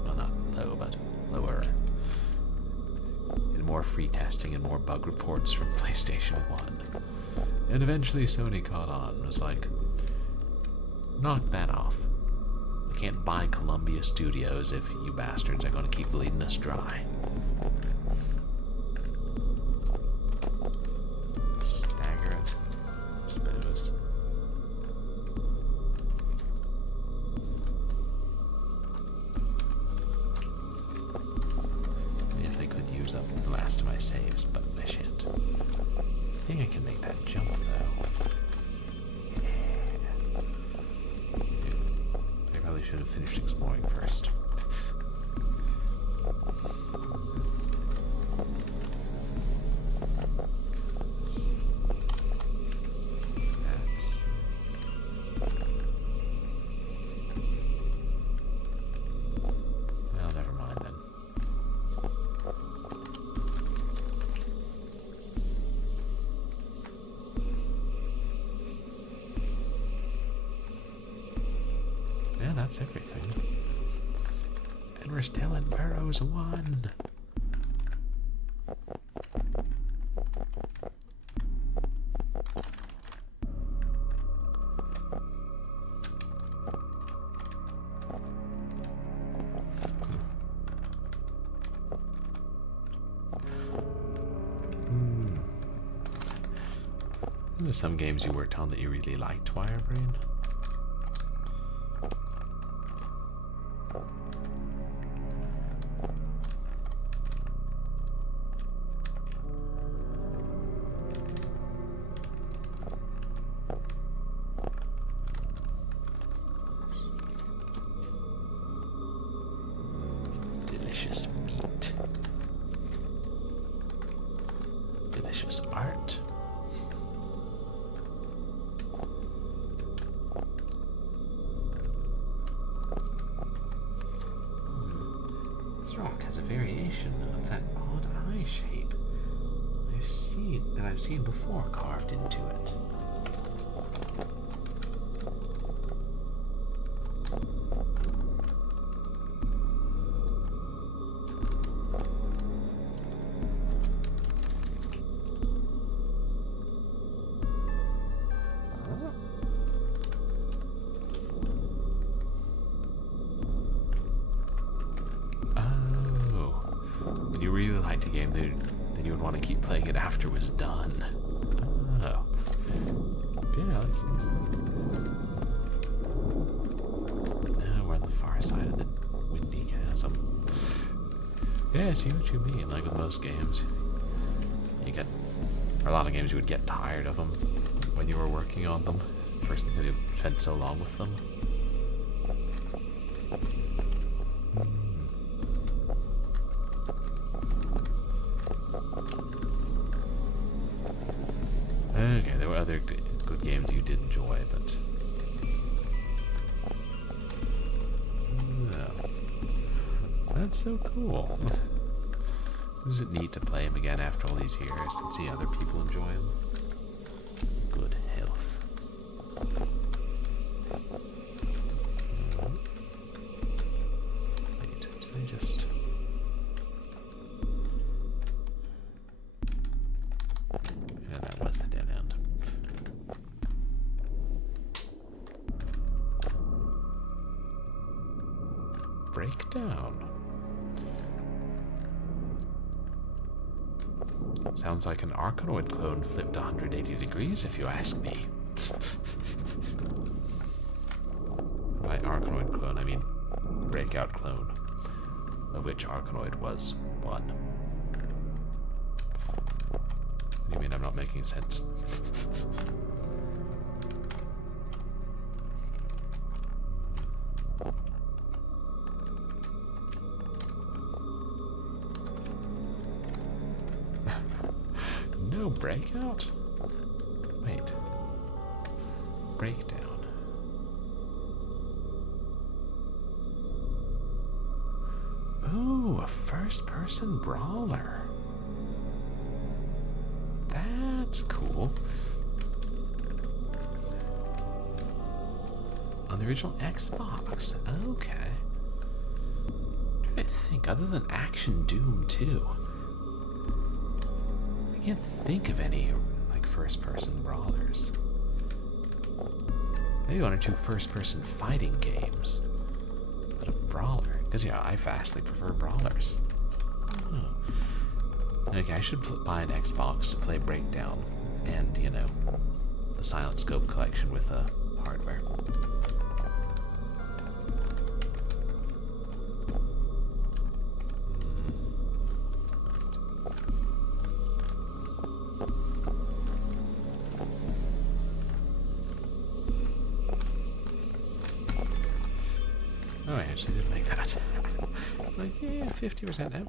Well, not low, but lower. And more free testing and more bug reports from PlayStation 1. And eventually Sony caught on and was like, knock that off. We can't buy Columbia Studios if you bastards are going to keep bleeding us dry. Stagger it, I suppose. If I could use up the last of my saves, but I shan't. I think I can make that jump, though. Yeah. I probably should have finished exploring first. That's... well, never mind then. Yeah, that's everything. And we're still in Burrows 1. There's some games you worked on that you really liked, Wirebrain. Delicious meat. Delicious art. This rock has a variation of that odd eye shape I've seen before carved into it. Liked a game, then you would want to keep playing it after it was done. Oh. Yeah, that seems like... now we're on the far side of the windy chasm. Yeah, I see what you mean. Like with most games, you get... or a lot of games you would get tired of them when you were working on them. First, because you spent so long with them. Okay, there were other good games you did enjoy, but... oh. That's so cool. Was it neat to play them again after all these years and see other people enjoy them? Good health. Breakdown. Sounds like an Arkanoid clone flipped 180 degrees, if you ask me. By Arkanoid clone, I mean breakout clone, of which Arkanoid was one. What do you mean I'm not making sense? No breakout? Wait. Breakdown. Ooh, a first-person brawler. That's cool. On the original Xbox. Okay. I'm trying to think, other than Action Doom 2. I can't think of any, like, first-person brawlers. Maybe one or two first-person fighting games. But a brawler. Because, you know, I vastly prefer brawlers. Oh. Okay, I should buy an Xbox to play Breakdown. And, you know, the Silent Scope collection with hardware. Oh, I actually did make that. Like, yeah, 50% now.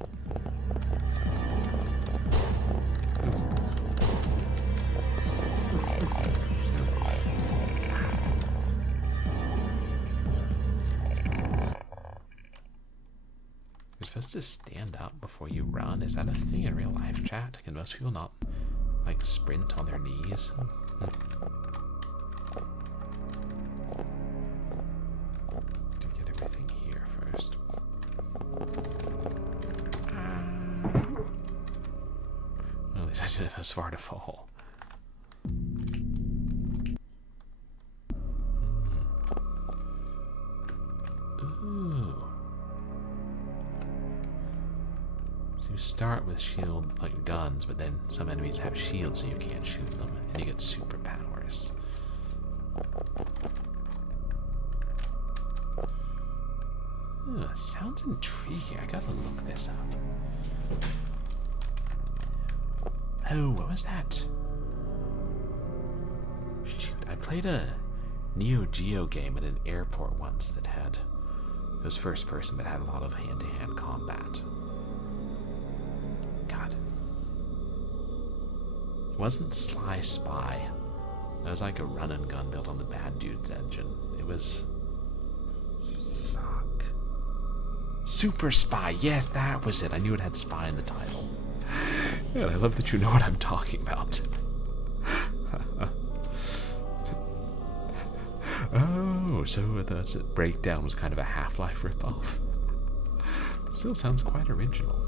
You're supposed to stand up before you run. Is that a thing in real life, chat? Can most people not, like, sprint on their knees? Everything here first. Well, at least I didn't have as far to fall. Ooh. So you start with shield, like guns, but then some enemies have shields so you can't shoot them, and you get superpowers. Sounds intriguing. I gotta look this up. Oh, what was that? Shoot, I played a Neo Geo game at an airport once that had, it was first person, but had a lot of hand-to-hand combat. God. It wasn't Sly Spy. It was like a run and gun built on the Bad Dude's engine. It was... Super Spy, yes, that was it. I knew it had spy in the title. Yeah, I love that you know what I'm talking about. Oh, so that's it. Breakdown was kind of a Half-Life ripoff. Still sounds quite original.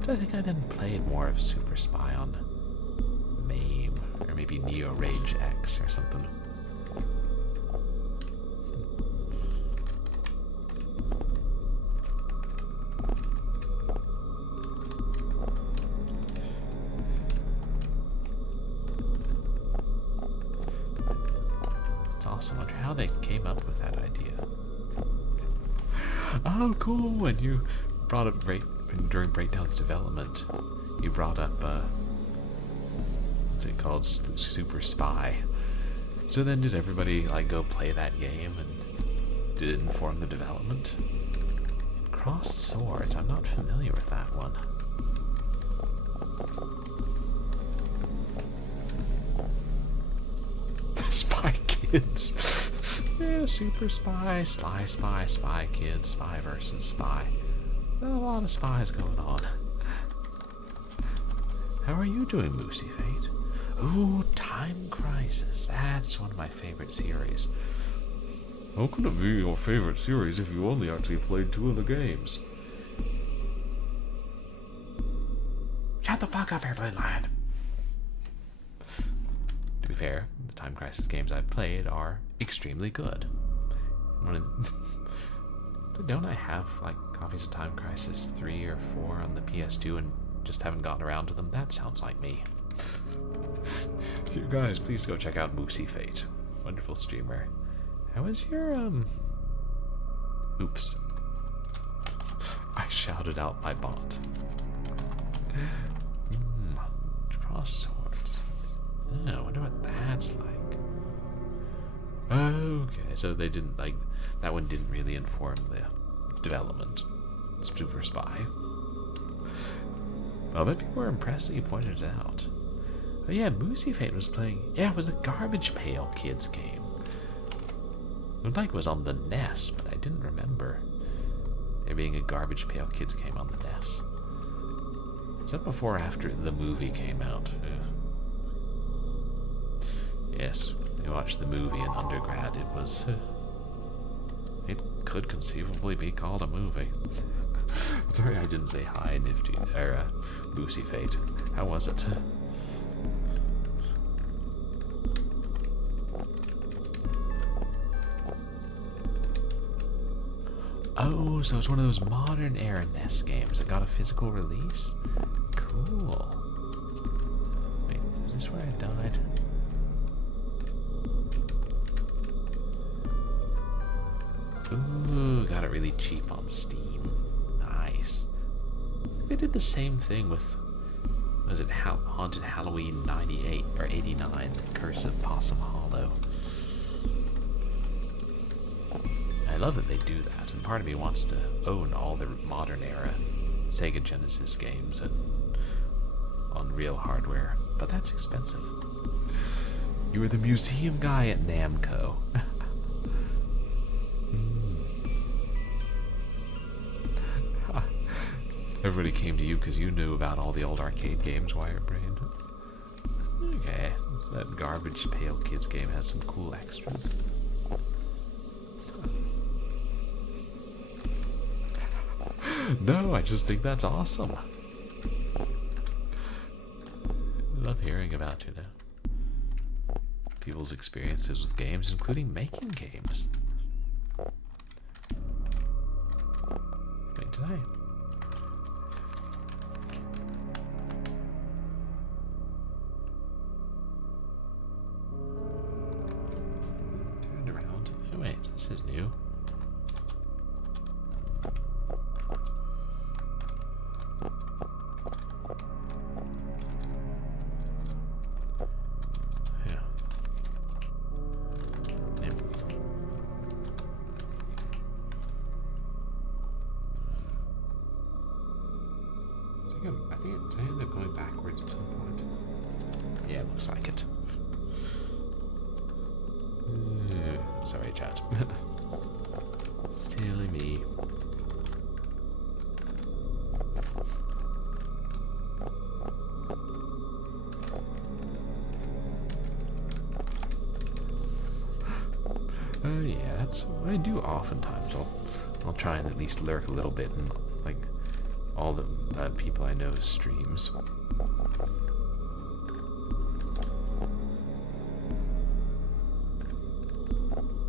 But I think I then played more of Super Spy on MAME, or maybe Neo Rage X or something. I wonder how they came up with that idea. Oh, cool! When you brought up during Breakdown's development, you brought up what's it called, Super Spy. So then, did everybody like go play that game, and did it inform the development? Crossed Swords. I'm not familiar with that one. Spy Kids. Yeah, Super Spy, Sly Spy, Spy Kids, Spy versus Spy. A lot of spies going on. How are you doing, Moosey Fate? Ooh, Time Crisis. That's one of my favorite series. How could it be your favorite series if you only actually played 2 of the games? Shut the fuck up, Airplane Lion. To be fair, the Time Crisis games I've played are extremely good. Don't I have, like, copies of Time Crisis 3 or 4 on the PS2 and just haven't gotten around to them? That sounds like me. You guys, please go check out Moosey Fate. Wonderful streamer. How is your, Oops. I shouted out my bot. Draw swords. Oh, I wonder what that's like. Okay, so they didn't, like, that one didn't really inform the development. Super Spy. Oh, but people were impressed that you pointed it out. Oh yeah, Moosey Fate was playing, yeah, it was the Garbage Pail Kids game. It looked like it was on the NES, but I didn't remember there being a Garbage Pail Kids game on the NES. Was that before or after the movie came out? Yes, I watched the movie in undergrad. It was... it could conceivably be called a movie. Sorry I didn't say hi, Nifty, or Moosey Fate. How was it? Oh, so it's one of those modern era NES games that got a physical release? Cool. Wait, is this where I died? Ooh, got it really cheap on Steam. Nice. They did the same thing with, was it Haunted Halloween 98 or 89, Curse of Possum Hollow. I love that they do that, and part of me wants to own all the modern era Sega Genesis games and on real hardware, but that's expensive. You were the museum guy at Namco. Everybody came to you because you knew about all the old arcade games, Wirebrain. Okay, so that Garbage Pail Kids game has some cool extras. No, I just think that's awesome. I love hearing about, you know, people's experiences with games, including making games. Wait, did I? Turned around. Oh wait, this is new. Did I end up going backwards at some point? Yeah, it looks like it. Sorry, chat. Silly me. Oh yeah, that's what I do oftentimes. I'll try and at least lurk a little bit and like all the people I know streams.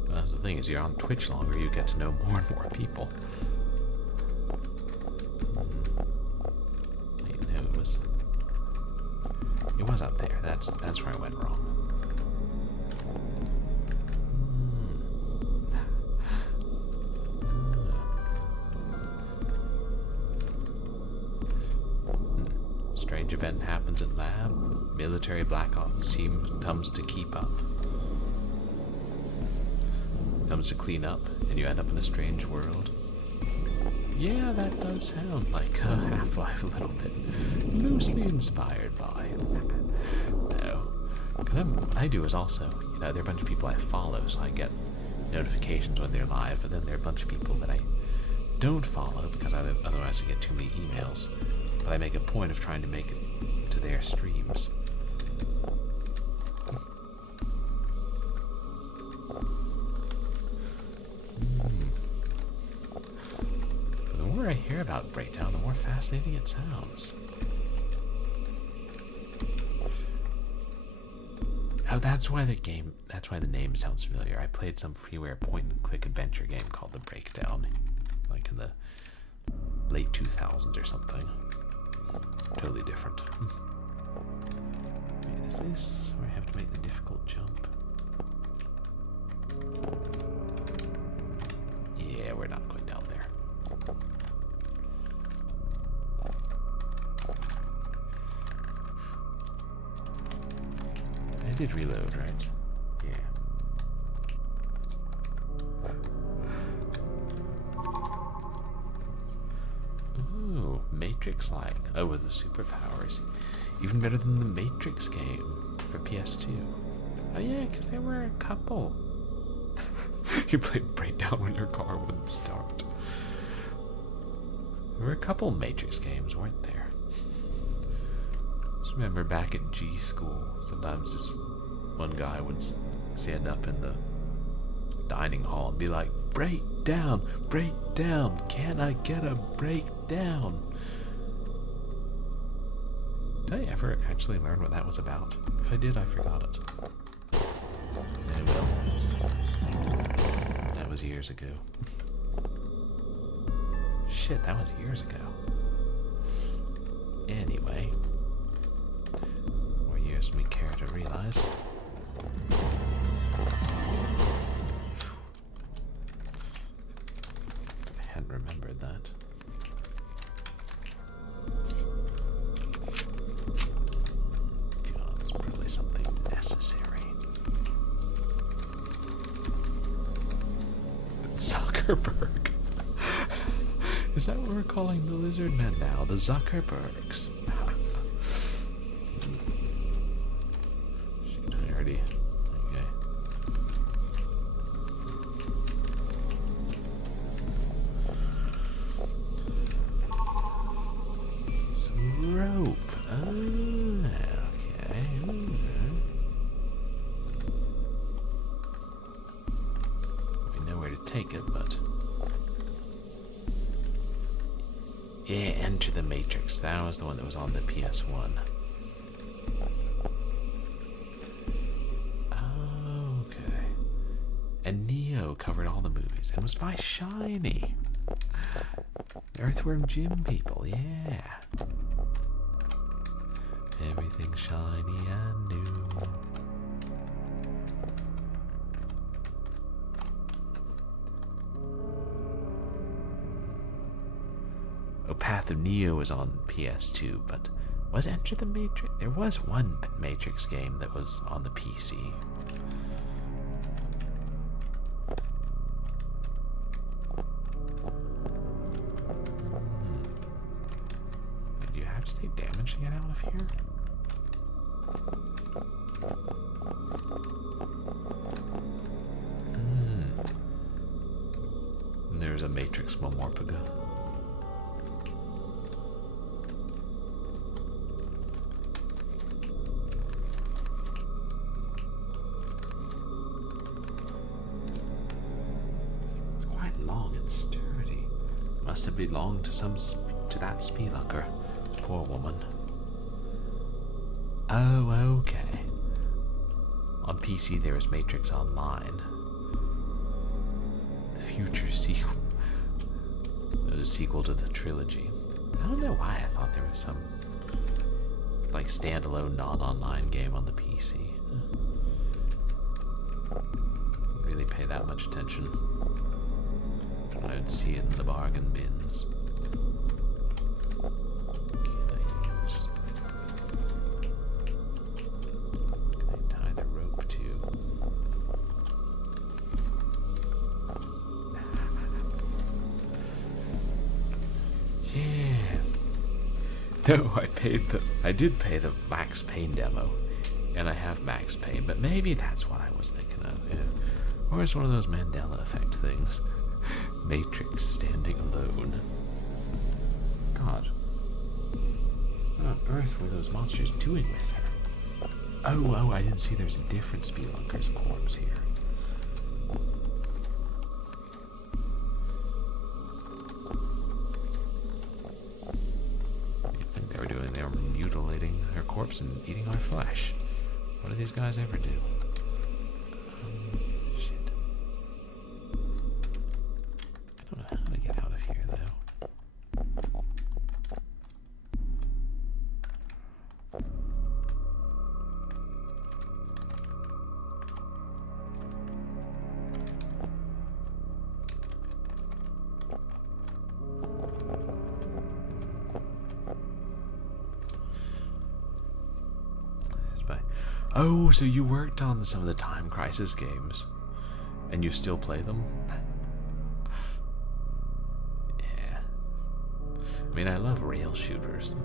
That's the thing, is you're on Twitch longer, you get to know more and more people. Wait, no, it was up there. That's where I went wrong. Strange event happens in lab. Military black ops team comes to keep up. Comes to clean up, and you end up in a strange world. Yeah, that does sound like Half-Life a little bit. Loosely inspired by. No. What I do is also, you know, there are a bunch of people I follow, so I get notifications when they're live, but then there are a bunch of people that I don't follow because otherwise I get too many emails. But I make a point of trying to make it to their streams. The more I hear about Breakdown, the more fascinating it sounds. Oh, that's why the name sounds familiar. I played some freeware point-and-click adventure game called The Breakdown like in the late 2000s or something. Totally different. Wait, is this where I have to make the difficult jump? Yeah, we're not going down there. I did reload, right? Yeah. Ooh, Matrix-like. Oh, with the superpowers. Even better than the Matrix game for PS2. Oh yeah, because there were a couple. You played Breakdown when your car wouldn't start. There were a couple Matrix games, weren't there? Just remember back at G school, sometimes this one guy would stand up in the dining hall and be like, break down, can I get a breakdown? Did I ever actually learn what that was about? If I did, I forgot it. Oh well. That was years ago. Shit, that was years ago. Anyway. More years than we care to realize. I hadn't remembered that. God, it's probably something necessary. Zuckerberg. Is that what we're calling the lizard men now? The Zuckerbergs. Shit, I already. Okay. Some rope. Oh, okay. We know where to take it, but. Yeah, Enter the Matrix. That was the one that was on the PS1. Okay. And Neo covered all the movies. And was by Shiny. Earthworm Jim people, yeah. Everything shiny and new. Oh, Path of Neo was on PS2, but was Enter the Matrix? There was one Matrix game that was on the PC. Do you have to take damage to get out of here? And there's a Matrix Momorpaga. Must have belonged to that spelunker. Poor woman. Oh, okay. On PC there was Matrix Online. The future sequel. It was a sequel to the trilogy. I don't know why I thought there was some like standalone non-online game on the PC. Didn't really pay that much attention. I would see it in the bargain bins. Can I use? Can I tie the rope to? Yeah. No, I did pay the Max Payne demo, and I have Max Payne, but maybe that's what I was thinking of. Yeah. Or it's one of those Mandela effect things. Matrix standing alone. God. What on earth were those monsters doing with her? Oh, I didn't see there's a different spelunker's corpse here. What do you think they were doing? They were mutilating her corpse and eating our flesh. What do these guys ever do? Shit. I don't know how to get out of here. Oh, so you worked on some of the Time Crisis games, and you still play them? Yeah. I mean, I love rail shooters.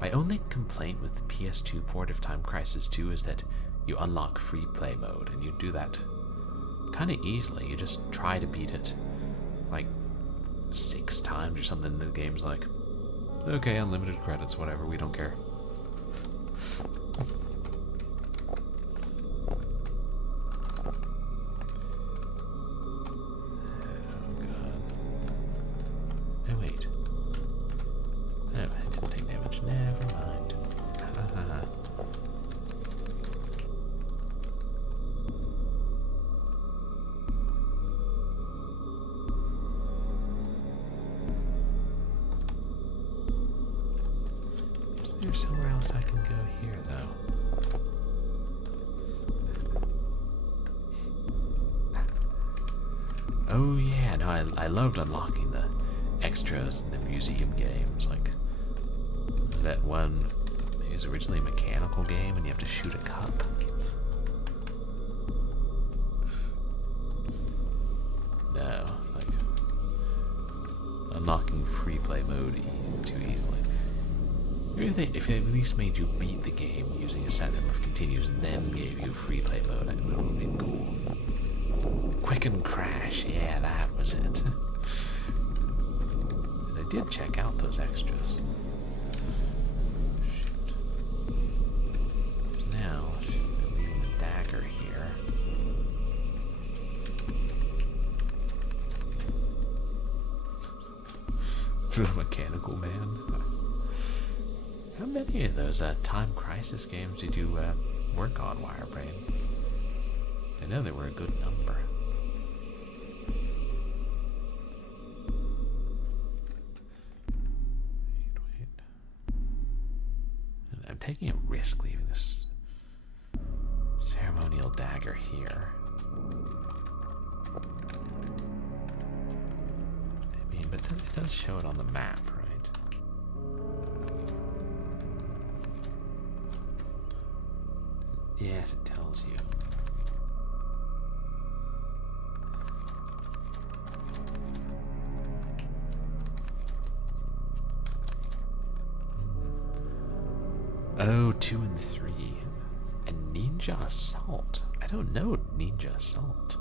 My only complaint with the PS2 port of Time Crisis 2 is that you unlock free play mode, and you do that kind of easily. You just try to beat it like 6 times or something, and the game's like, okay, unlimited credits, whatever, we don't care. There's somewhere else I can go here, though. Oh yeah, no, I loved unlocking the extras in the museum games, like that one. It was originally a mechanical game, and you have to shoot a cup. No, like unlocking free play mode too easily. If it at least made you beat the game using a set number of continues and then gave you free play mode, it would have been cool. Quick and Crash, yeah, that was it. And I did check out those extras. Shoot. So now, I'm leaving the dagger here. For the mechanical man. How many of those Time Crisis games did you work on, Wirebrain? I know there were a good number. Wait. I'm taking a risk leaving this ceremonial dagger here. I mean, but it does show it on the map, right? Yes, it tells you. Oh, 2 and 3. And Ninja Assault. I don't know Ninja Assault.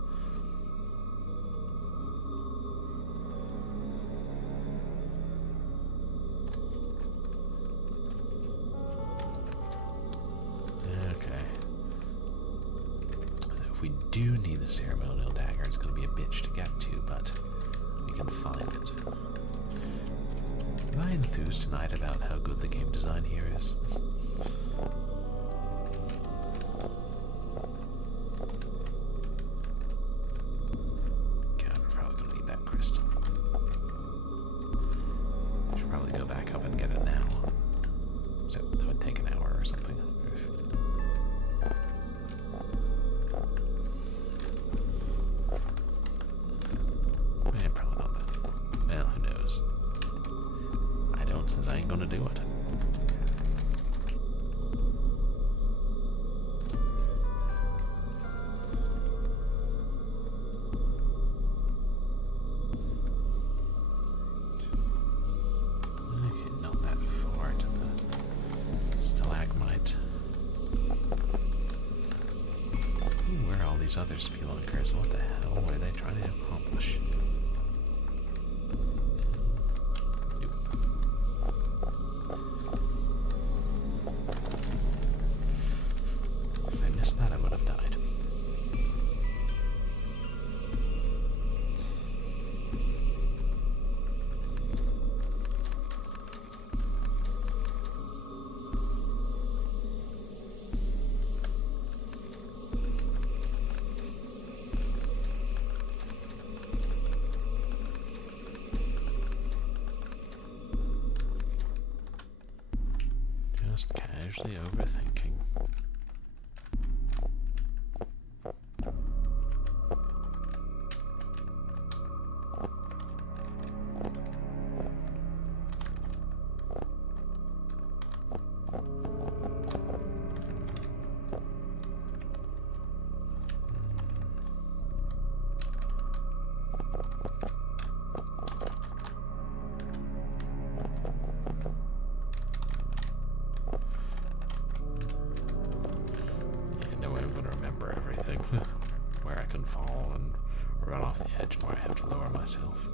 We do need the ceremonial dagger. It's going to be a bitch to get to, but we can find it. Am I enthused tonight about how good the game design here is? God, we're probably going to need that crystal. I should probably go back up and get it now. That would take an hour or something. Since I ain't gonna do it. Okay, not that far to the stalagmite. Ooh, where are all these other spelunkers? What the hell were they trying to accomplish? That I would have died. Just casually overthinking. back and fall and run off the edge where I have to lower myself.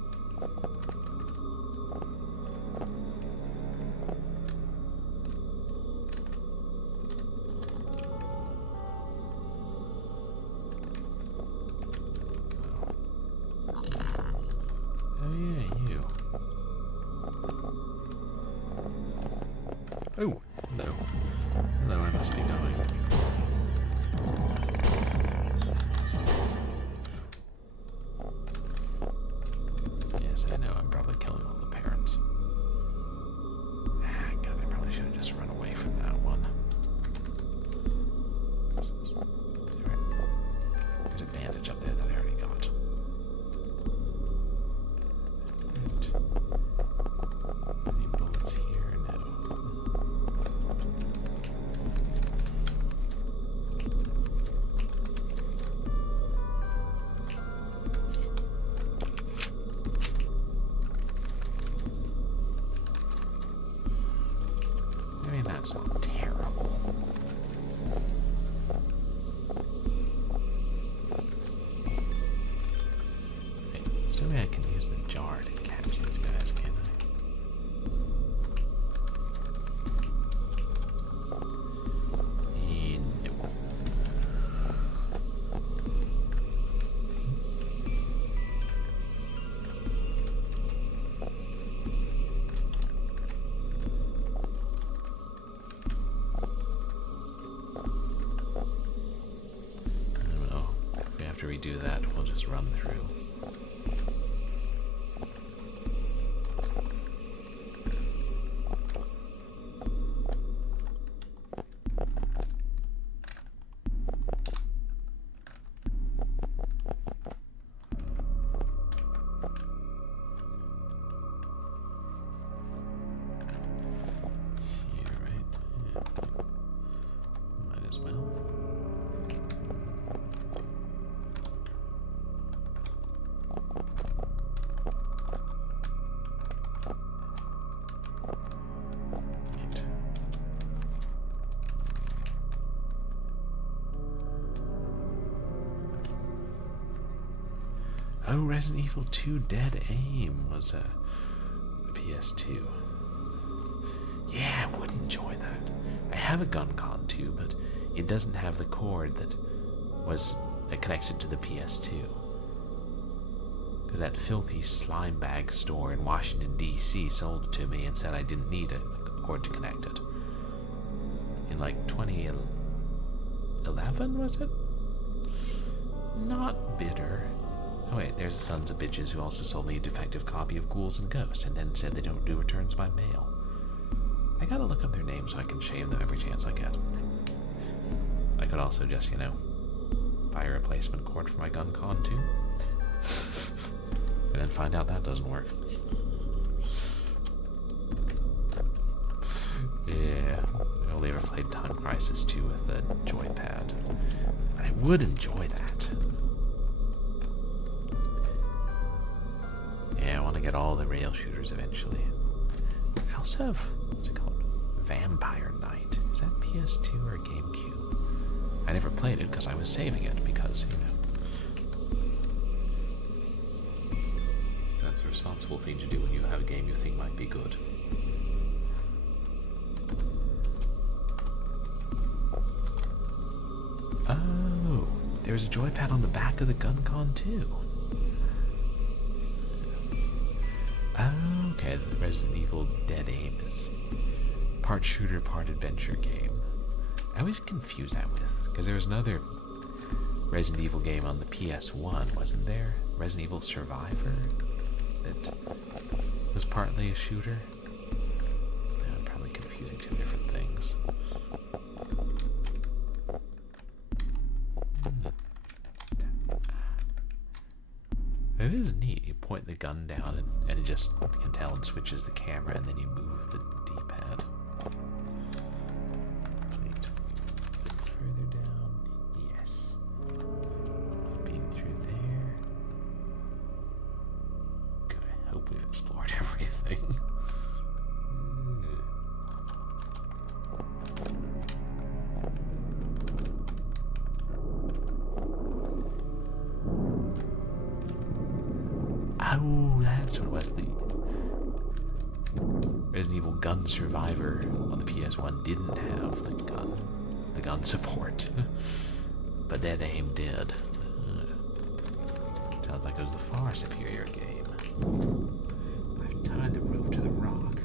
Oh yeah, you. Oh, hello. Hello, I must be going. Yes, I know, I'm probably killing all the parents. God, I probably should have just run away from that one. There's a bandage up there that I already got. Right. Any bullets here? No. I mean, that's not terrible. Wait, assuming I can use the jar to catch these guys, can I? No. Well, if we have to redo that, we'll just run through. Here, right? Yeah. Might as well. Right. Oh, Resident Evil 2 Dead Aim was a PS2. Yeah, I would enjoy that. I have a GunCon 2, but it doesn't have the cord that was connected to the PS2. Because that filthy slime bag store in Washington, D.C. sold it to me and said I didn't need a cord to connect it. In like 2011, was it? Not bitter. Oh wait, there's the sons of bitches who also sold me a defective copy of Ghouls and Ghosts and then said they don't do returns by mail. I gotta look up their names so I can shame them every chance I get. I could also just, buy a replacement cord for my GunCon 2. And then find out that doesn't work. Yeah, I only ever played Time Crisis 2 with the joypad. I would enjoy that. Yeah, I want to get all the rail shooters eventually. I also have, what's it called? Vampire Knight. Is that PS2 or GameCube? I never played it because I was saving it because, that's a responsible thing to do when you have a game you think might be good. Oh, there's a joypad on the back of the GunCon too. Okay, the Resident Evil Dead Aim is part shooter, part adventure game. I always confuse that with, because there was another Resident Evil game on the PS1, wasn't there? Resident Evil Survivor? That was partly a shooter? Yeah, I'm probably confusing two different things. It is neat. You point the gun down and it just can tell and switches the camera, and then you move the D-pad. Wait. Further down. Yes. Being through there. God, I hope we've explored everything. Oh, that's what it was. The Resident Evil Gun Survivor on the PS1 didn't have the gun support. But Dead Aim did. Sounds like it was the far superior game. I've tied the rope to the rock.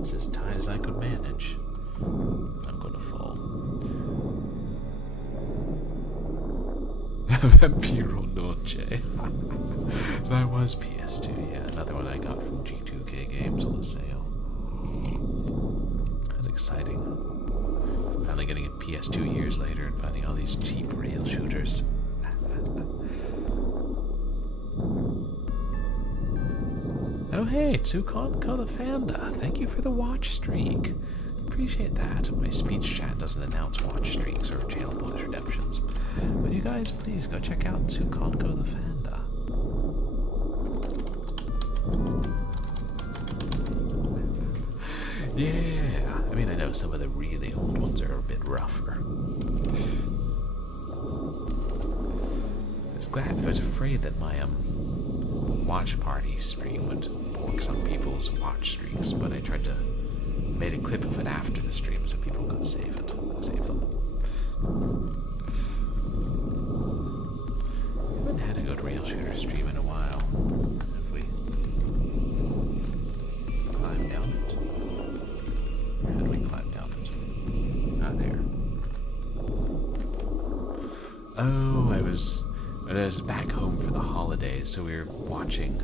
It's as tight as I could manage. I'm gonna fall. Vampiro Noche. So that was PS2, yeah. Another one I got from G2K Games on the sale. That was exciting. Finally getting a PS2 years later and finding all these cheap rail shooters. Oh hey, Tsukonko the Fanda. Thank you for the watch streak. Appreciate that. My speech chat doesn't announce watch streaks or channel bonus redemptions. But you guys, please go check out Tsukonko the Fanda. Yeah, I mean, I know some of the really old ones are a bit rougher. I was afraid that my watch party stream would bork some people's watch streaks, but I tried to made a clip of it after the stream so people could save them. We haven't had a good rail shooter stream in a while, have we? Climb down it? How do we climb down it? Ah, there. Oh, I was back home for the holidays, so we were watching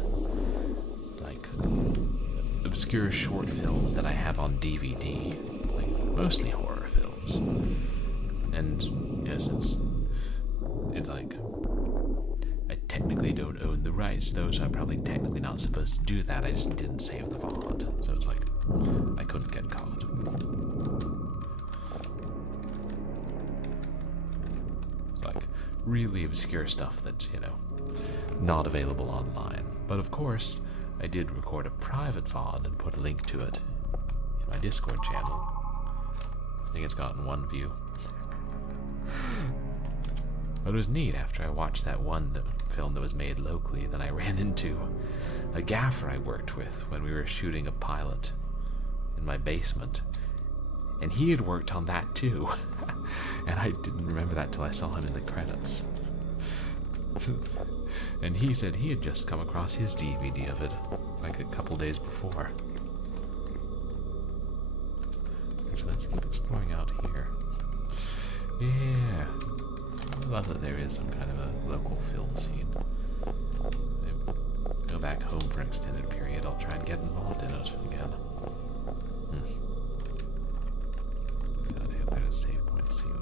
like obscure short films that I have on DVD, like mostly horror films. And since it's like I technically don't own the rights to those, so I'm probably technically not supposed to do that. I just didn't save the VOD, so it's like I couldn't get caught. It's like really obscure stuff that's, not available online. But of course, I did record a private VOD and put a link to it in my Discord channel. I think it's gotten 1 view. But it was neat. After I watched that one film that was made locally, then I ran into a gaffer I worked with when we were shooting a pilot in my basement. And he had worked on that too. And I didn't remember that till I saw him in the credits. And he said he had just come across his DVD of it like a couple days before. Actually, let's keep exploring out here. Yeah. I love that there is some kind of a local film scene. I go back home for an extended period, I'll try and get involved in it again. God, I hope there's a save point soon.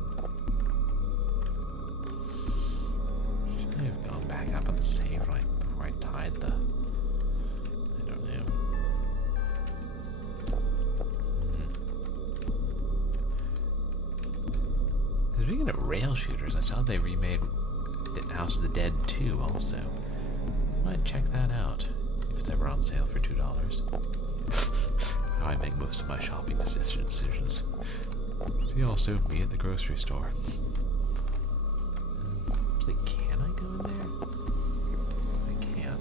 Should I have gone back up and saved right before I tied the... I don't know. Speaking of rail shooters, I saw they remade House of the Dead 2 also. Might check that out if it's ever on sale for $2. How I make most of my shopping decisions. See also me at the grocery store. Actually, can I go in there? I can.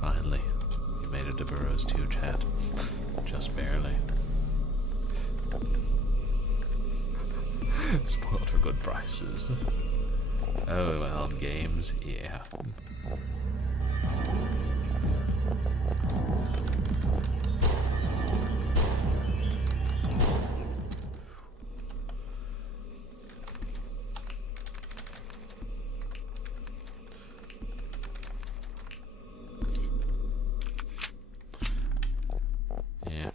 Finally, you made it to Burrows 2, chat. Just barely. Spoiled for good prices. Oh, well, on games, yeah. Yeah,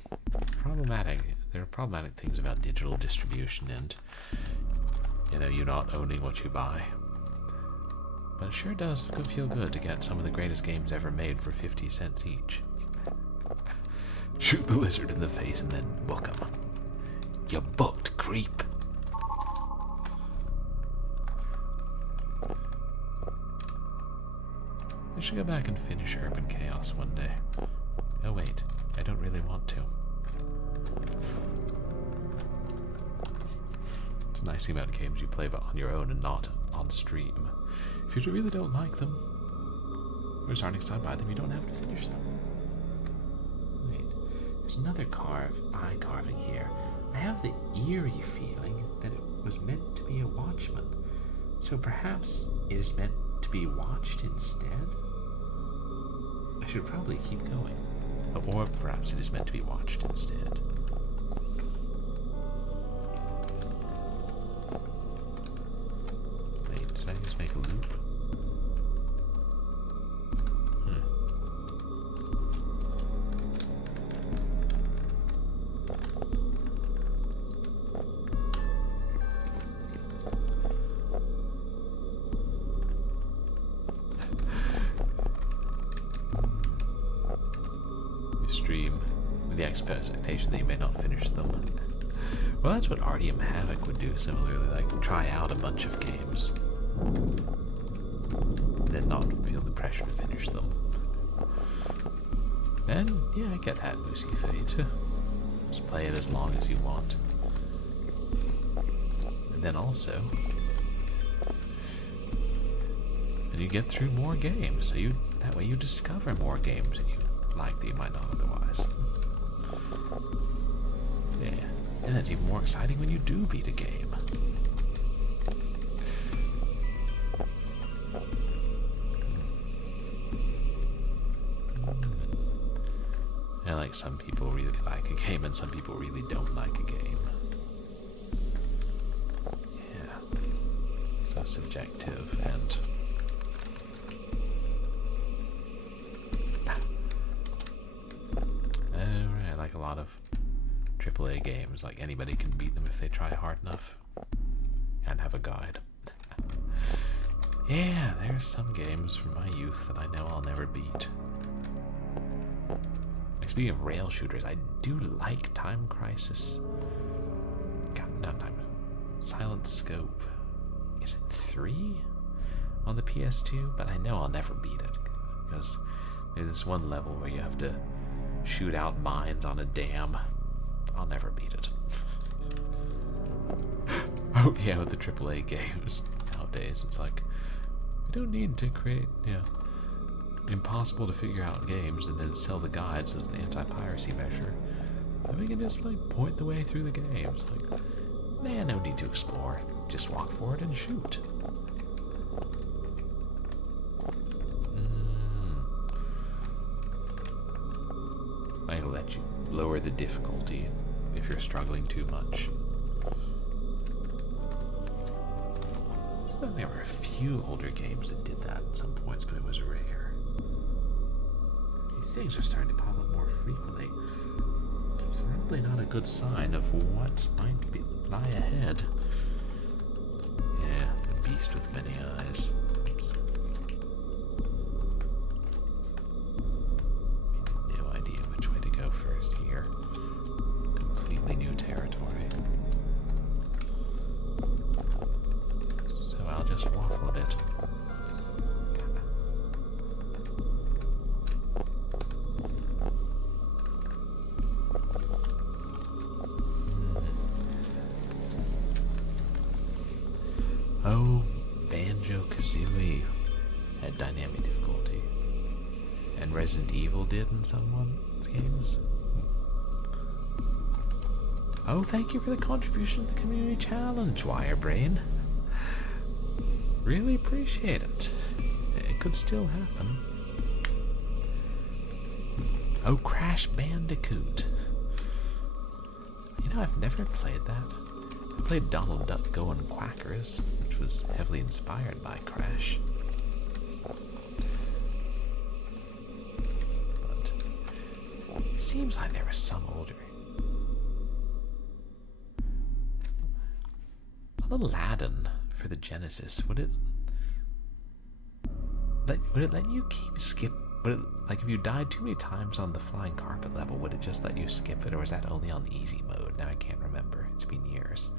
problematic. There are problematic things about digital distribution and, you not owning what you buy. But it sure does feel good to get some of the greatest games ever made for 50 cents each. Shoot the lizard in the face and then book him. You booked, creep. I should go back and finish Urban Chaos one day. Oh wait, I don't really want to. It's a nice thing about games you play on your own and not on stream. If you really don't like them, or just aren't excited by them, you don't have to finish them. Wait, there's another eye carving here. I have the eerie feeling that it was meant to be a watchman. So perhaps it is meant to be watched instead? I should probably keep going. Or perhaps it is meant to be watched instead. Wait, did I just make a loop? Stream with the expectation that you may not finish them. Well, that's what Artium Havoc would do similarly, like try out a bunch of games and then not feel the pressure to finish them. And yeah, I get that, Lucy Fate. Just play it as long as you want. And then also, and you get through more games, so that way you discover more games that you like that you might not otherwise. Yeah, and that's even more exciting when you do beat a game. And like some people really like a game and some people really don't like a game. Yeah, so subjective and like a lot of AAA games, like anybody can beat them if they try hard enough and have a guide. Yeah, there's some games from my youth that I know I'll never beat. Like, speaking of rail shooters, I do like Time Crisis. God, not Time. Silent Scope. Is it 3 on the PS2? But I know I'll never beat it because there's this one level where you have to shoot out mines on a dam. I'll never beat it. Oh yeah, with the AAA games nowadays, it's like we don't need to create, impossible to figure out games and then sell the guides as an anti-piracy measure. So we can just like point the way through the games. Like, man, no need to explore. Just walk forward and shoot. I'll let you lower the difficulty if you're struggling too much. Well, there were a few older games that did that at some points, but it was rare. These things are starting to pop up more frequently. Probably not a good sign of what might lie ahead. Yeah, the beast with many eyes. Oops. First here. Completely new territory. So I'll just waffle a bit. Oh, Banjo-Kazooie had dynamic difficulty. And Resident Evil did in someone's games. Oh, thank you for the contribution to the community challenge, Wirebrain. Really appreciate it. It could still happen. Oh, Crash Bandicoot. You know, I've never played that. I played Donald Duck Going Quackers, which was heavily inspired by Crash. But it seems like there was some older. Aladdin for the Genesis, would it let you would it, like, if you died too many times on the flying carpet level, would it just let you skip it, or was that only on easy mode? Now I can't remember. It's been years.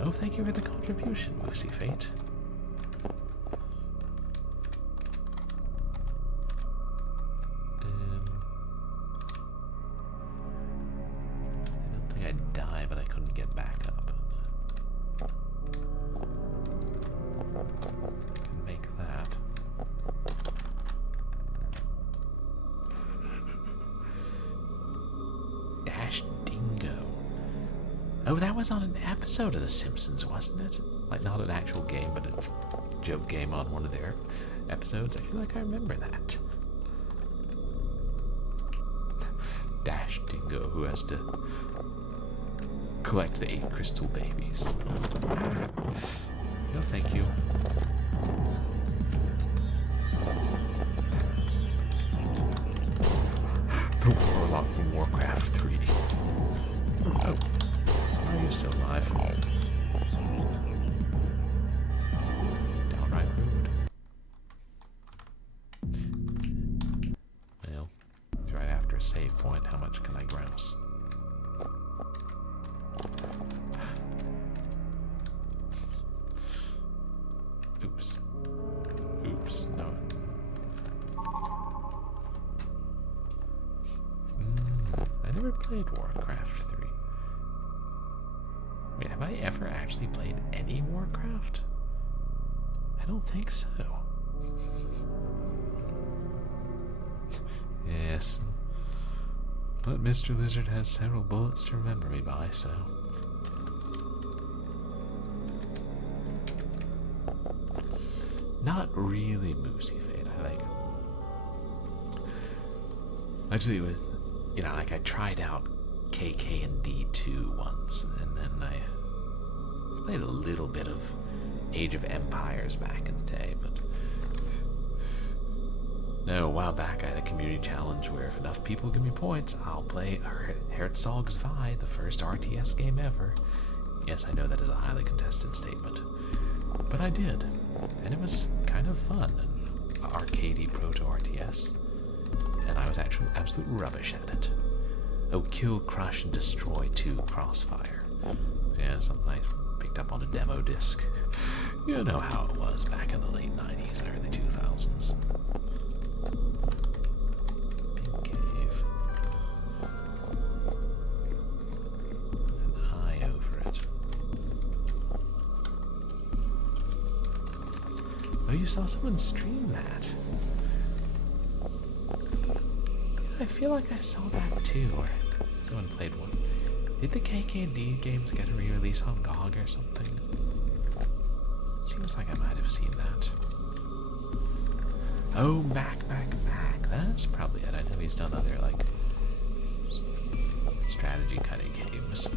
Oh, thank you for the contribution, Lucy Fate. it back up. Can make that. Dash Dingo. Oh, that was on an episode of The Simpsons, wasn't it? Like, not an actual game, but a joke game on one of their episodes. I feel like I remember that. Dash Dingo, who has to collect the 8 crystal babies. No, thank you. The Warlock from Warcraft 3. Oh. Are you still alive? Downright rude. Well, it's right after a save point. How much can I grouse? Oops. Oops, no. I never played Warcraft 3. Wait, have I ever actually played any Warcraft? I don't think so. Yes. But Mr. Lizard has several bullets to remember me by, so... Not really Moosey Fate, I like. Actually, it was, you know, like I tried out KK and D2 once, and then I played a little bit of Age of Empires back in the day, but no, a while back I had a community challenge where if enough people give me points, I'll play Herzog Zwei, the first RTS game ever. Yes, I know that is a highly contested statement, but I did, and it was kind of fun, and arcadey proto-RTS, and I was actually absolute rubbish at it. Oh, Kill, Crush, and Destroy 2 Crossfire. Yeah, something I picked up on a demo disc. You know how it was back in the late 90s and early 2000s. Big cave. With an eye over it. Oh, you saw someone stream that. I feel like I saw that too, or someone played one. Did the KK&D games get a re-release on GOG or something? Seems like I might have seen that. Oh, Mac. That's probably it. I know he's done other, like, strategy kind of games.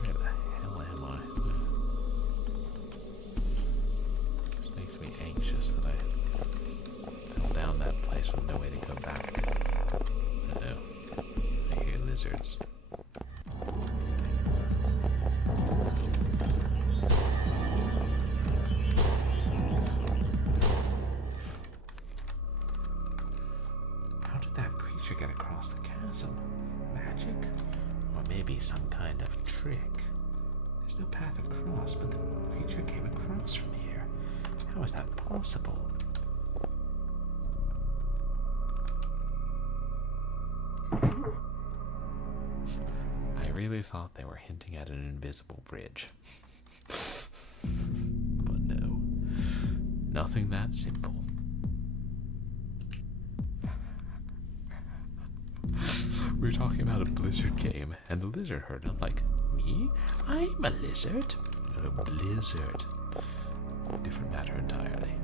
Where the hell am I? This makes me anxious that I fell down that place with no way to go back. Uh-oh. I hear lizards. How did that creature get across the chasm? Magic? Or maybe some kind of trick? There's no path across, but the creature came across from here. How is that possible? I really thought they were hinting at an invisible bridge. But no. Nothing that simple. We were talking about a Blizzard game, and the lizard heard it. I'm like, me? I'm a lizard? A blizzard. Different matter entirely.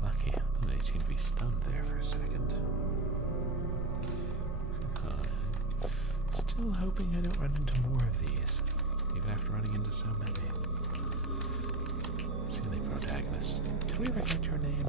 Lucky. They seem to be stunned there for a second. Still hoping I don't run into more of these, even after running into so many. Silly protagonist. Did we ever get your name?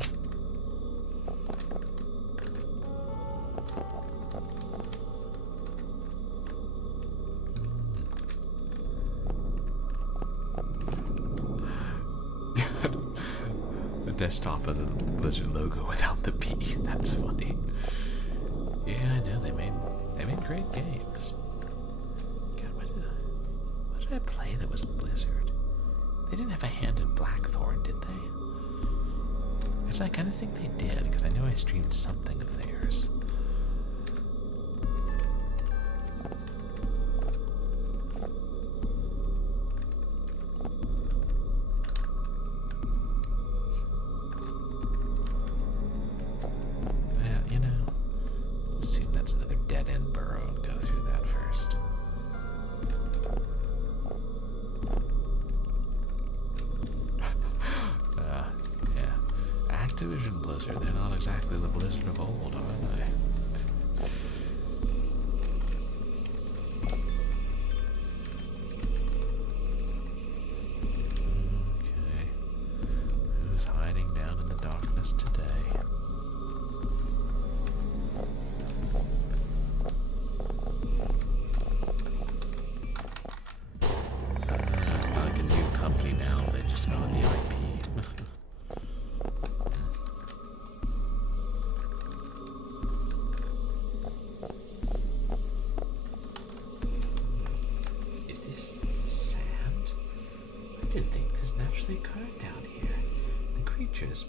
The desktop of the Blizzard logo without the B. That's funny. Yeah, I know, they made great games. God, what did I play that was Blizzard? They didn't have a hand in Blackthorn, did they? Which I kind of think they did, because I know I streamed something of theirs. Activision Blizzard, they're not exactly the Blizzard of old, are they? Okay. Who's hiding down in the darkness today? Like a new company now, they just know the IP.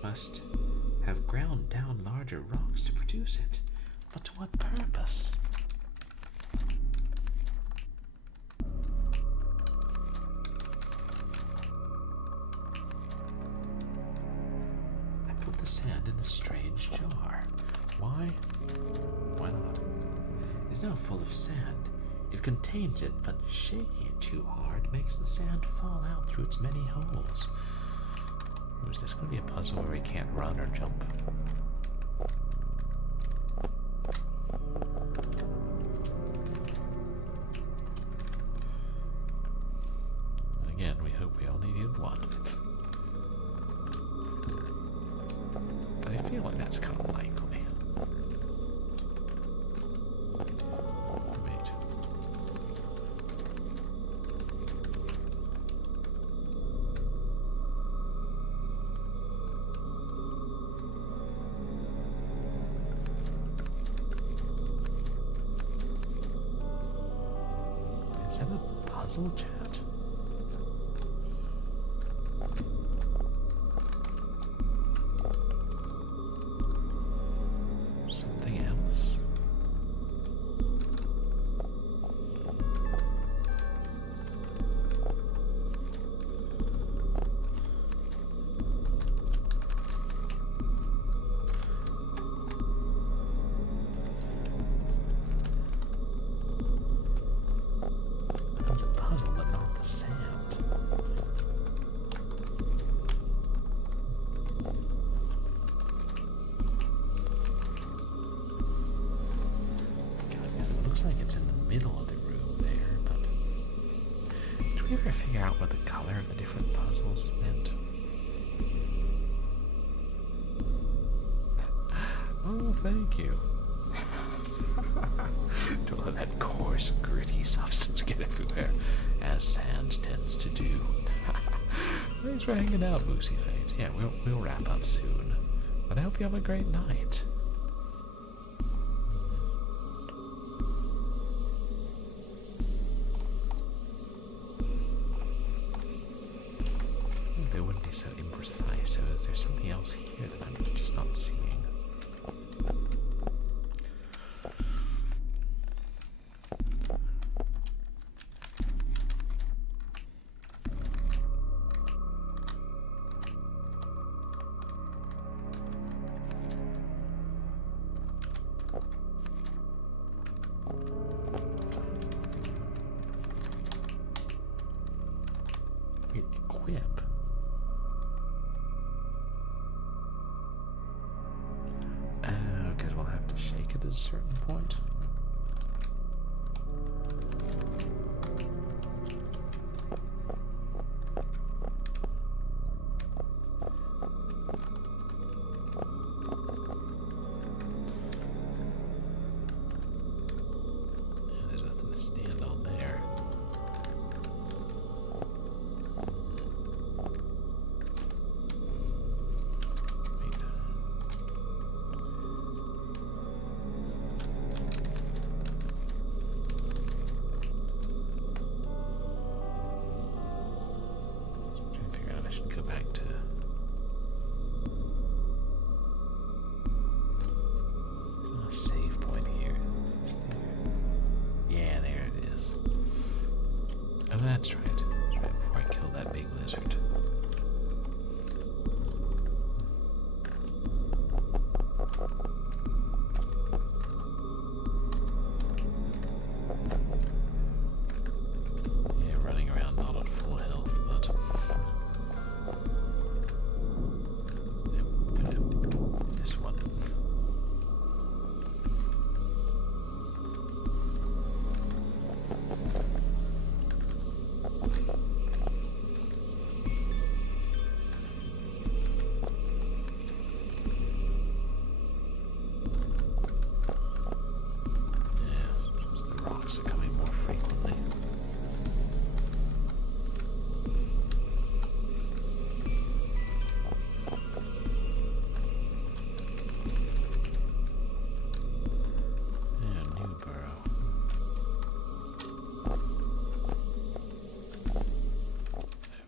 Must have ground down larger rocks to produce it. But to what purpose? I put the sand in the strange jar. Why? Why not? It's now full of sand. It contains it, but shaking it too hard makes the sand fall out through its many holes. Is this going to be a puzzle where we can't run or jump? Again, we hope we only need one. But I feel like that's kind of likely. Is that a puzzle, chat? Something else? It's a puzzle, but not the sand. God, because it looks like it's in the middle of the room there, but did we ever figure out what the color of the different puzzles meant? Oh, thank you. Don't let that coarse, gritty substance get everywhere, as sand tends to do. Thanks for hanging out, Moosey Fate. Yeah, we'll wrap up soon. But I hope you have a great night. They wouldn't be so imprecise, so is there something else here that I'm just not seeing? Equip. Because we'll have to shake it at a certain point. There's nothing to stand on there. that's right. That's right, before I kill that big lizard. Yeah, running around not at full health, but... this one. Are coming more frequently. Yeah, new burrow.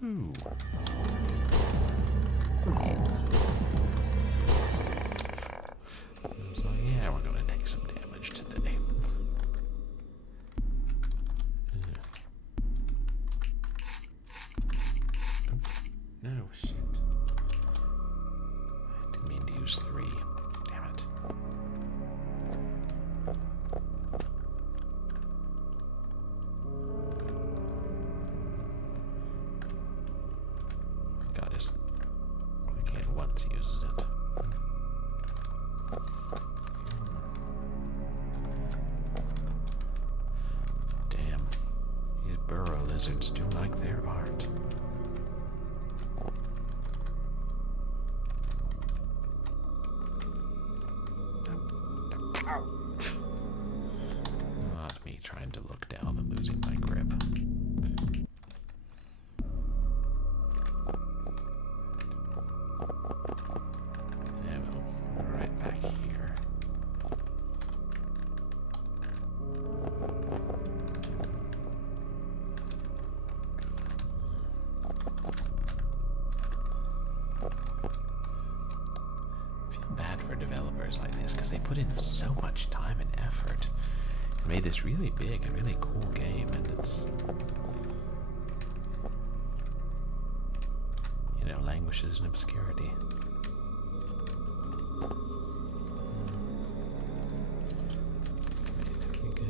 Ooh. So yeah, we're gonna take some damage today. No, shit. I didn't mean to use 3. Damn it. God, just clicking it once uses it. Damn. These burrow lizards do like their art. Not me trying to look down and losing my grip. Ammo, right back here. I feel bad for developers like this because they put in so much time and effort and made this really big and really cool game, and it's, you know, languishes in obscurity. There we go.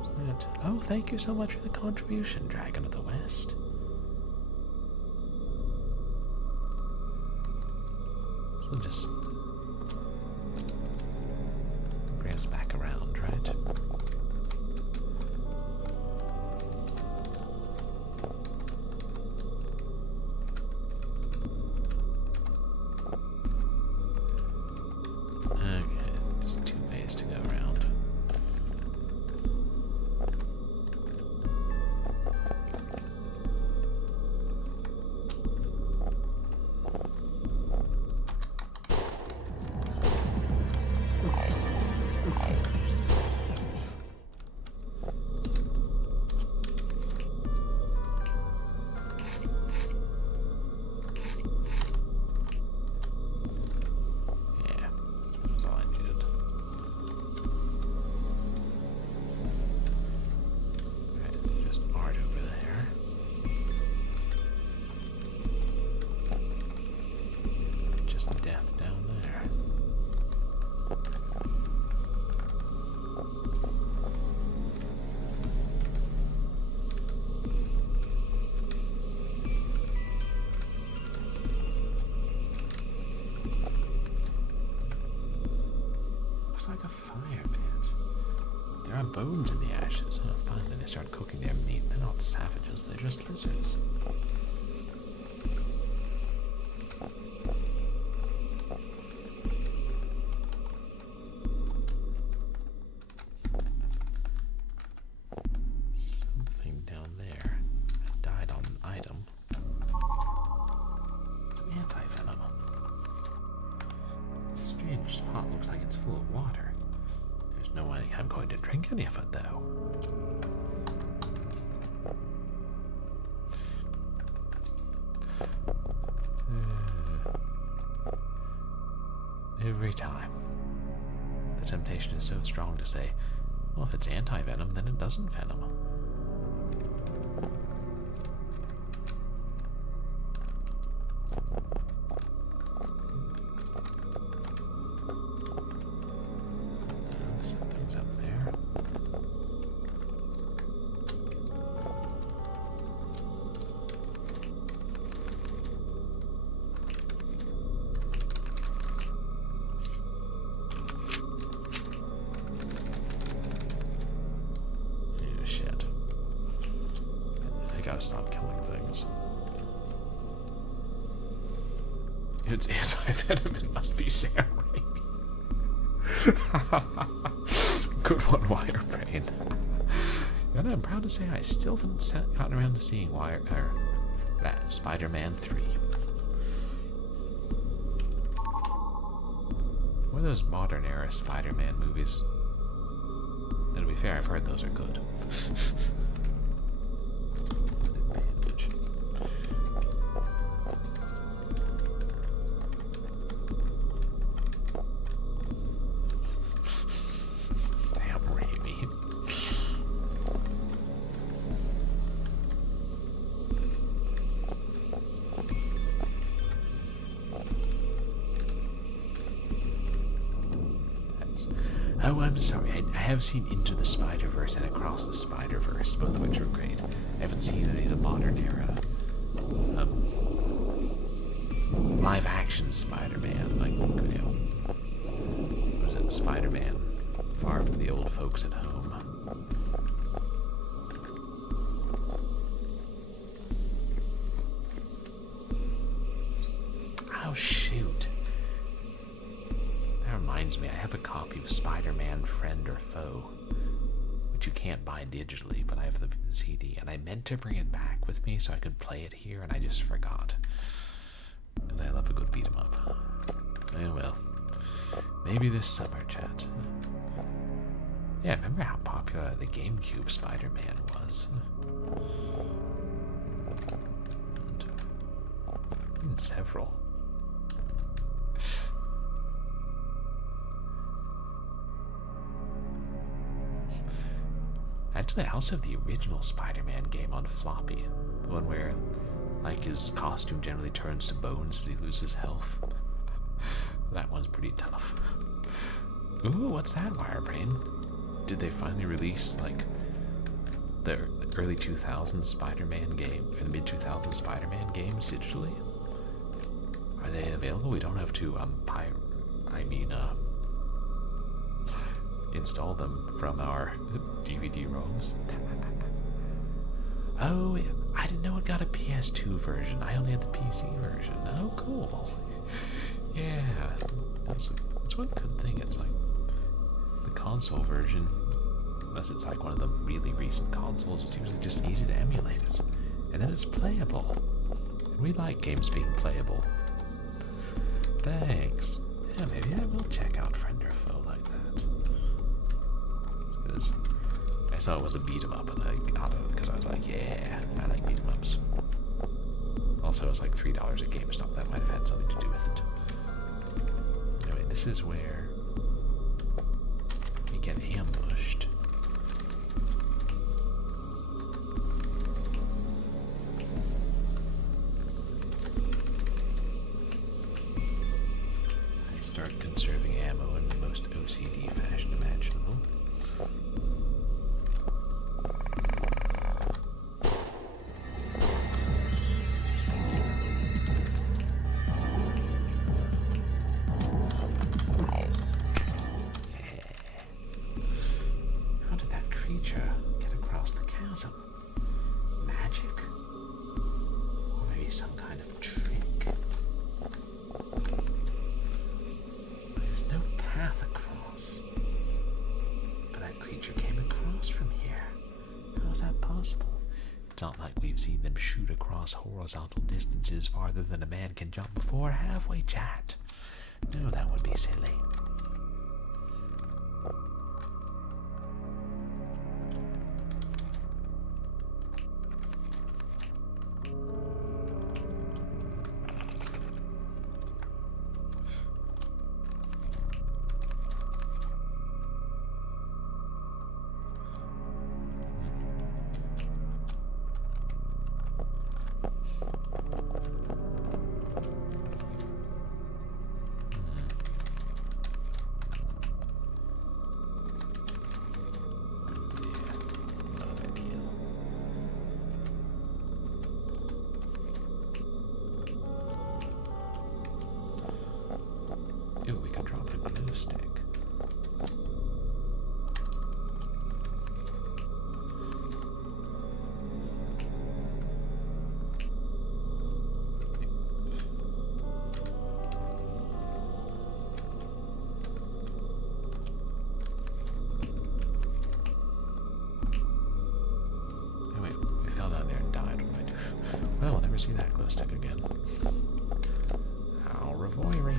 What's that? Oh, thank you so much for the contribution, Dragon of the West. So just bring us back around, right? Okay, just 2 ways to go around. Death down there. Looks like a fire pit. There are bones in the ashes. Oh, finally they start cooking their meat. They're not savages, they're just lizards. Spot looks like it's full of water. There's no way I'm going to drink any of it, though. Every time. The temptation is so strong to say, well, if it's anti-venom, then it doesn't venom. gotta stop killing things. It's anti-venom, it must be Sam Raimi. Good one, Wirebrain. And I'm proud to say I still haven't gotten around to seeing Spider-Man 3. What are those modern era Spider-Man movies? To be fair, I've heard those are good. Bandage. Sam Raimi. Oh, I'm sorry. I have seen Into the Spider-Verse and Across the Spider-Verse, both of which are great. I haven't seen any of the modern era live-action Spider-Man, like, you know, what was it, Spider-Man, Far From the Old Folks at Home. Oh, shoot. That reminds me, I have a copy of Spider-Man Friend or Foe, which you can't buy digitally, but I have the CD, and I meant to bring it back with me so I could play it here, and I just forgot. And I love a good beat-em-up. Oh well. Maybe this summer, chat. Yeah, remember how popular the GameCube Spider-Man was? And even several. Actually, I also have the original Spider-Man game on floppy. The one where, like, his costume generally turns to bones as he loses health. That one's pretty tough. Ooh, what's that, Wirebrain? Did they finally release, like, the early 2000s Spider-Man game, or the mid-2000s Spider-Man games digitally? Are they available? We don't have to, install them from our DVD-ROMs. Oh, I didn't know it got a PS2 version. I only had the PC version. Oh, cool. Yeah, that's one good thing. It's like the console version, unless it's like one of the really recent consoles, it's usually just easy to emulate it. And then it's playable. And we like games being playable. Thanks. Yeah, maybe I will check out Friend or Foe like that. Because I saw it was a beat-em-up, and I got it because I was like, yeah, I like beat-em-ups. Also, it was like $3 at GameStop. That might have had something to do with it. Anyway, this is where we get ambushed. I start conserving ammo in the most OCD fashion imaginable. It's not like we've seen them shoot across horizontal distances farther than a man can jump before, have we, chat? No, that would be silly. never see that glow stick again. Au revoir.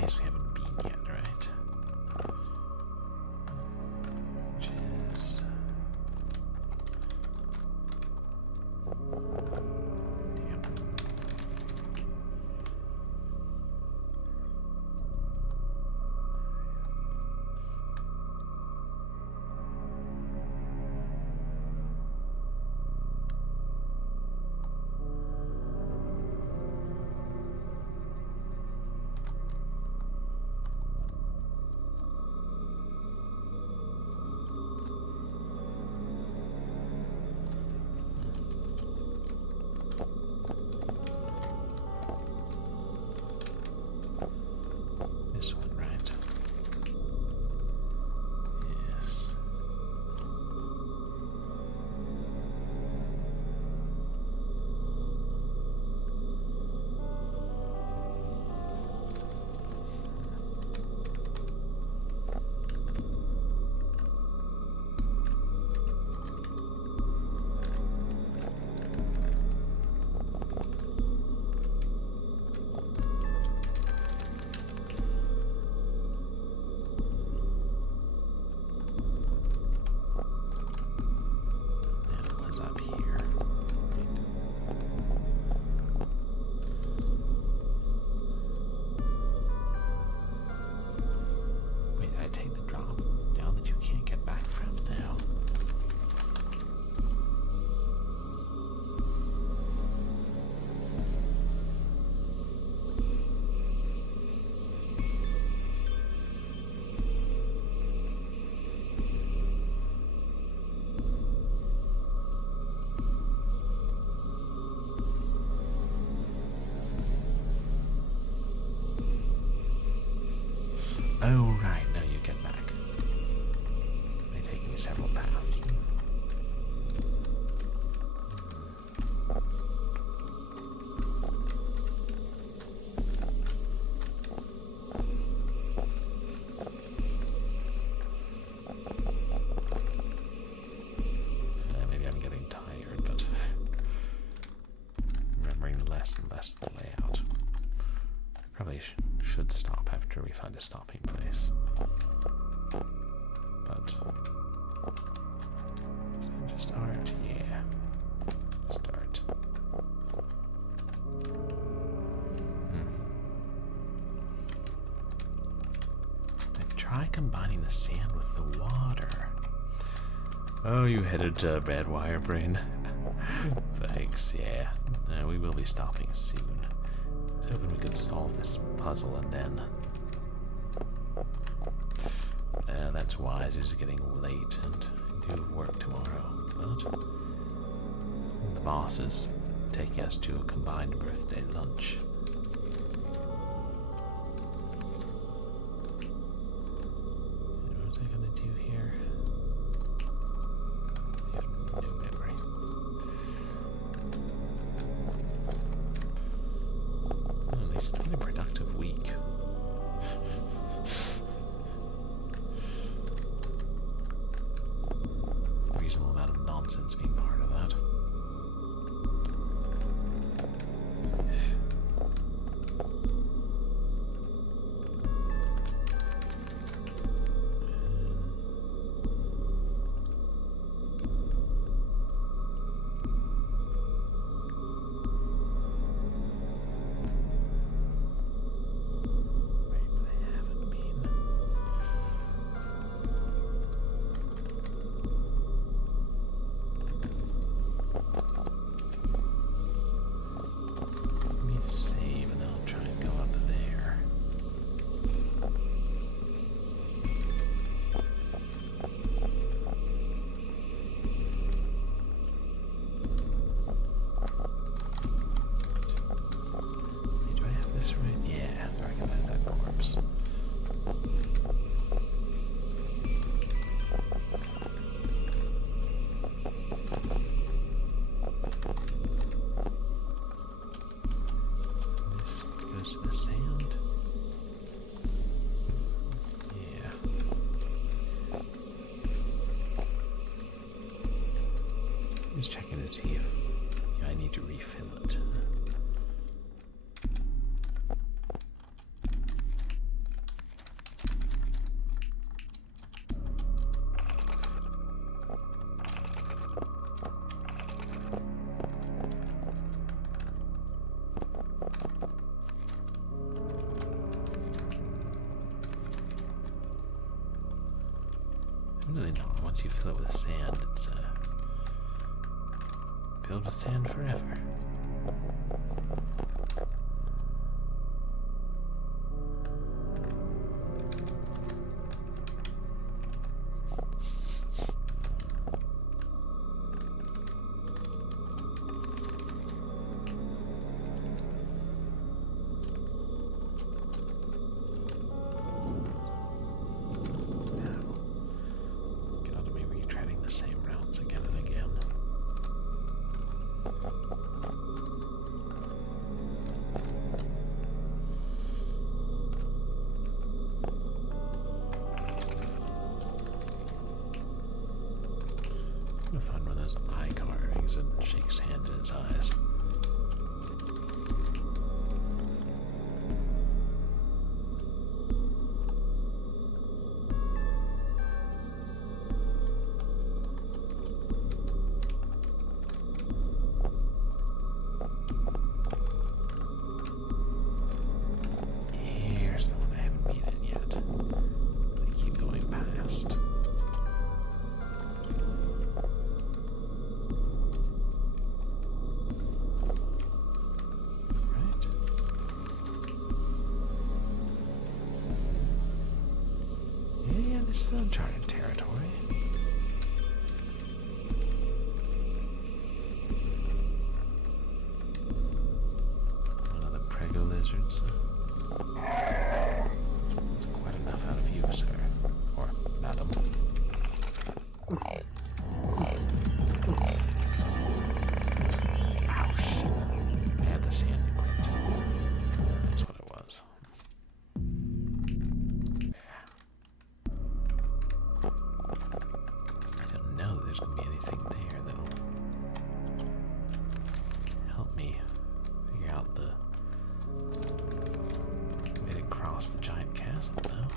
We haven't been yet, right? Which is... Damn. This one, right? Yes. Oh, right, now you get back. They take me several paths. Maybe I'm getting tired, but remembering less and less the layout. Probably should stop after we find a stopping place. But is that just art? Yeah. Start. Try combining the sand with the water. Oh, you headed to bad wire brain. Thanks, yeah. We will be stopping soon. Hoping we could solve this puzzle and then... that's wise, it's getting late and I do have work tomorrow, but... the boss is taking us to a combined birthday lunch. What was I gonna do here? I have no memory. At least it's been a productive week. Reasonable amount of nonsense being part of that. Just checking to see if I need to refill it. Really not. Once you fill it with sand, it's filled with sand forever. I'm gonna find one of those eye carvings and shake his hand in his eyes. Here's the one I haven't beaten yet. They keep going past. This is uncharted territory. One of the prego lizards. It's quite enough out of you, sir. Or madam. Ouch. I had the sand equipped. That's what it was. There's going to be anything there that'll help me figure out the way to cross the giant chasm now.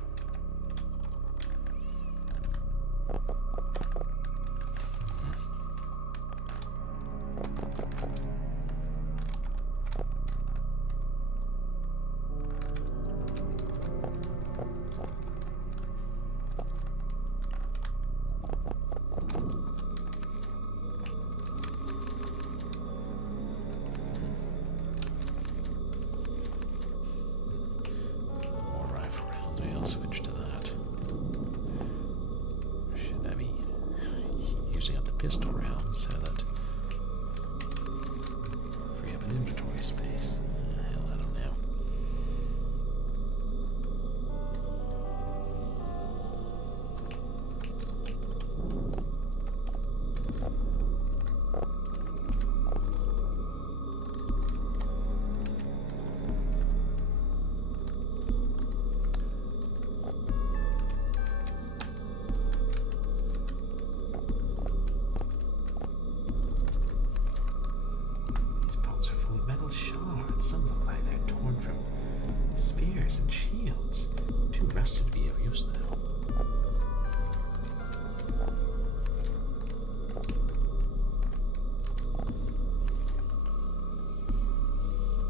Switch to that. Should I be using up the pistol round so that free up an inventory space? Hell, I don't know. of use, though.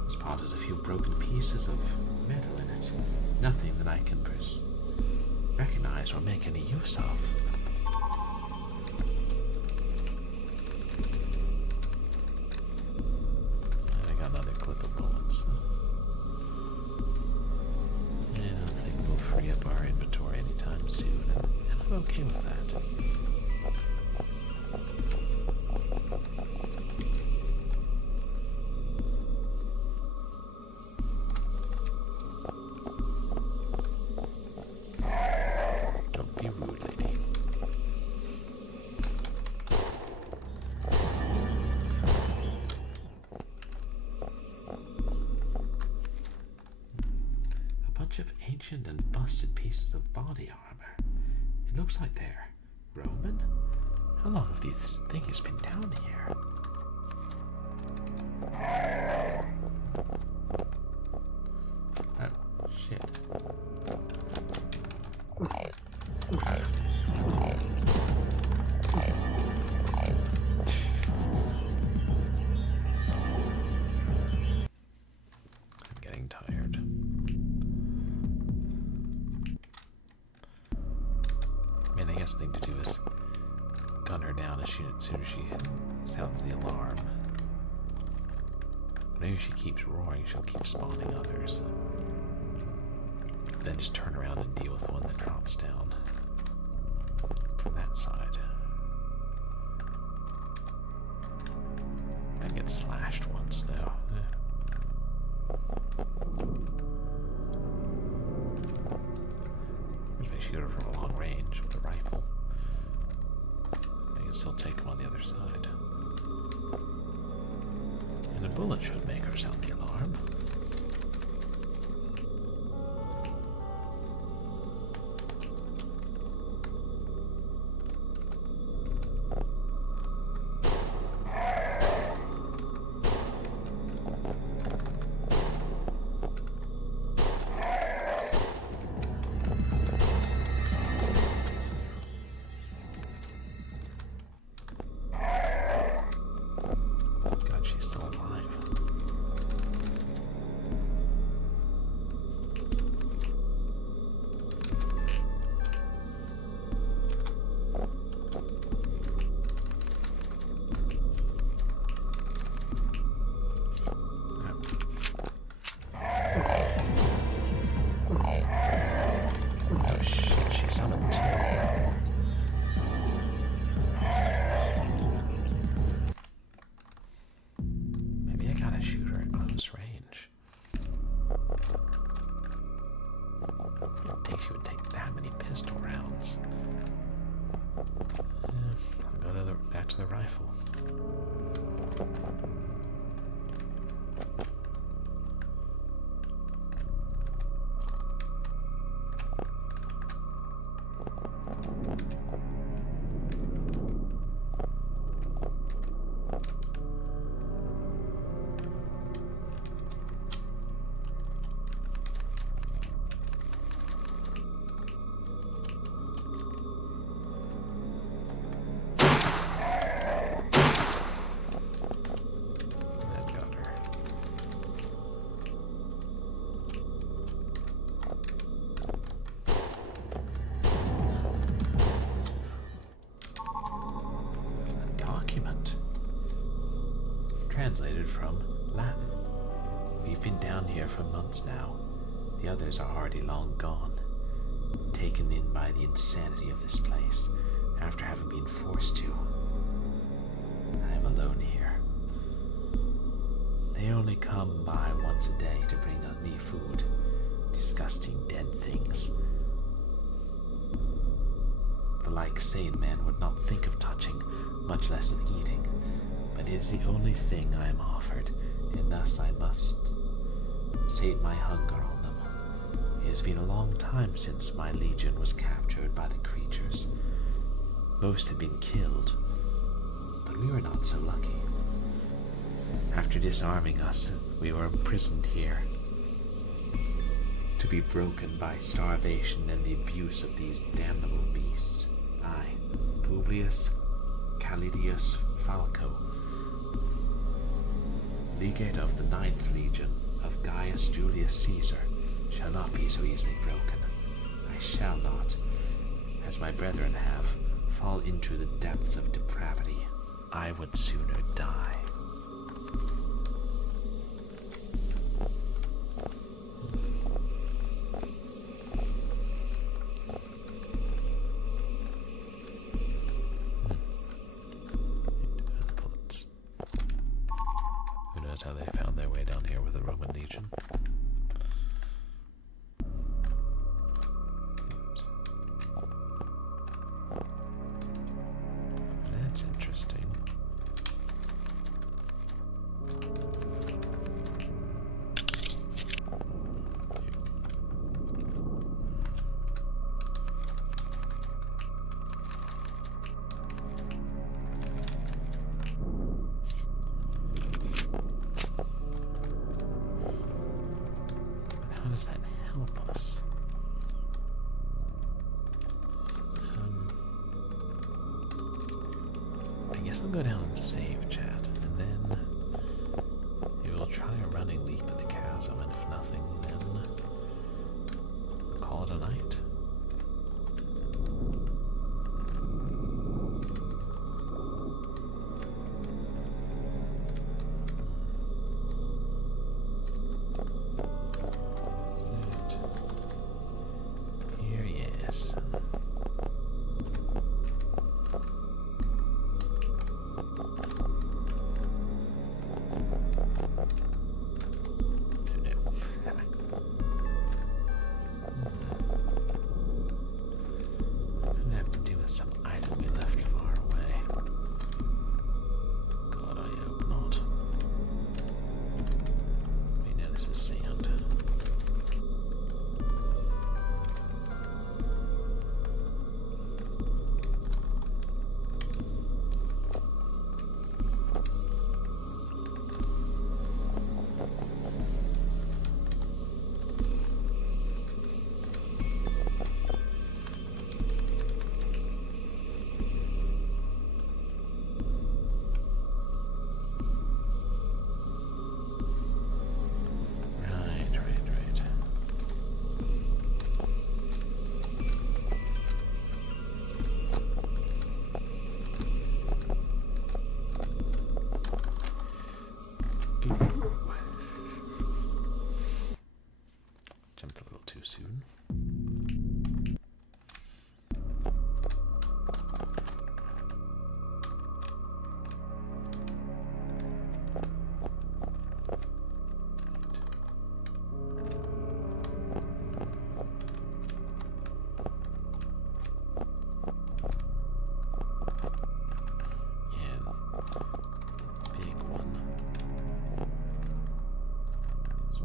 This pot has a few broken pieces of metal in it. Nothing that I can recognize or make any use of. I got another clip of bullets. I don't think we'll free up our inventory anytime soon, and I'm okay with that. Don't be rude, lady. A bunch of ancient and busted pieces of body armor. It looks like they're Roman. How long have these things been down here? Oh, shit. I'm getting tired. I mean, I guess the thing to do is gun her down as soon as she sounds the alarm. Maybe if she keeps roaring, she'll keep spawning others. Then just turn around and deal with one that drops down from that side. I get slashed once, though. Which makes you go from a long range with a rifle. I can still take him on the other side. And a bullet should make her sound the alarm. God, she's still alive. Oh shit, she summoned two. Maybe I gotta shoot her at close range. I didn't think she would take that many pistol rounds. I'll go back to the rifle. That got her. A document. Translated from Latin. We've been down here for months now. The others are already long gone. Taken in by the insanity of this place after having been forced to. I am alone here. They only come by once a day to bring me food. Disgusting dead things. The like sane man would not think of touching, much less of eating. But it is the only thing I am offered, and thus I must sate my hunger on them. It has been a long time since my legion was captured by the creatures. Most had been killed, but we were not so lucky. After disarming us, we were imprisoned here. to be broken by starvation and the abuse of these damnable beasts. I, Publius Calidius Falco, legate of the 9th Legion of Gaius Julius Caesar, shall not be so easily broken. I shall not, as my brethren have, fall into the depths of depravity. I would sooner die. Who knows how they found their way down here with the Roman legion? That's interesting. How does that help us? I guess I'll go down and save chat, and then we will try a running leap in the chasm, and if nothing, then call it a night. Here, yes. Gonna have to do with some item we left far away. God, I hope not. Wait, no, this is sand. Right. Ooh. Jumped a little too soon. Yeah, big one. It's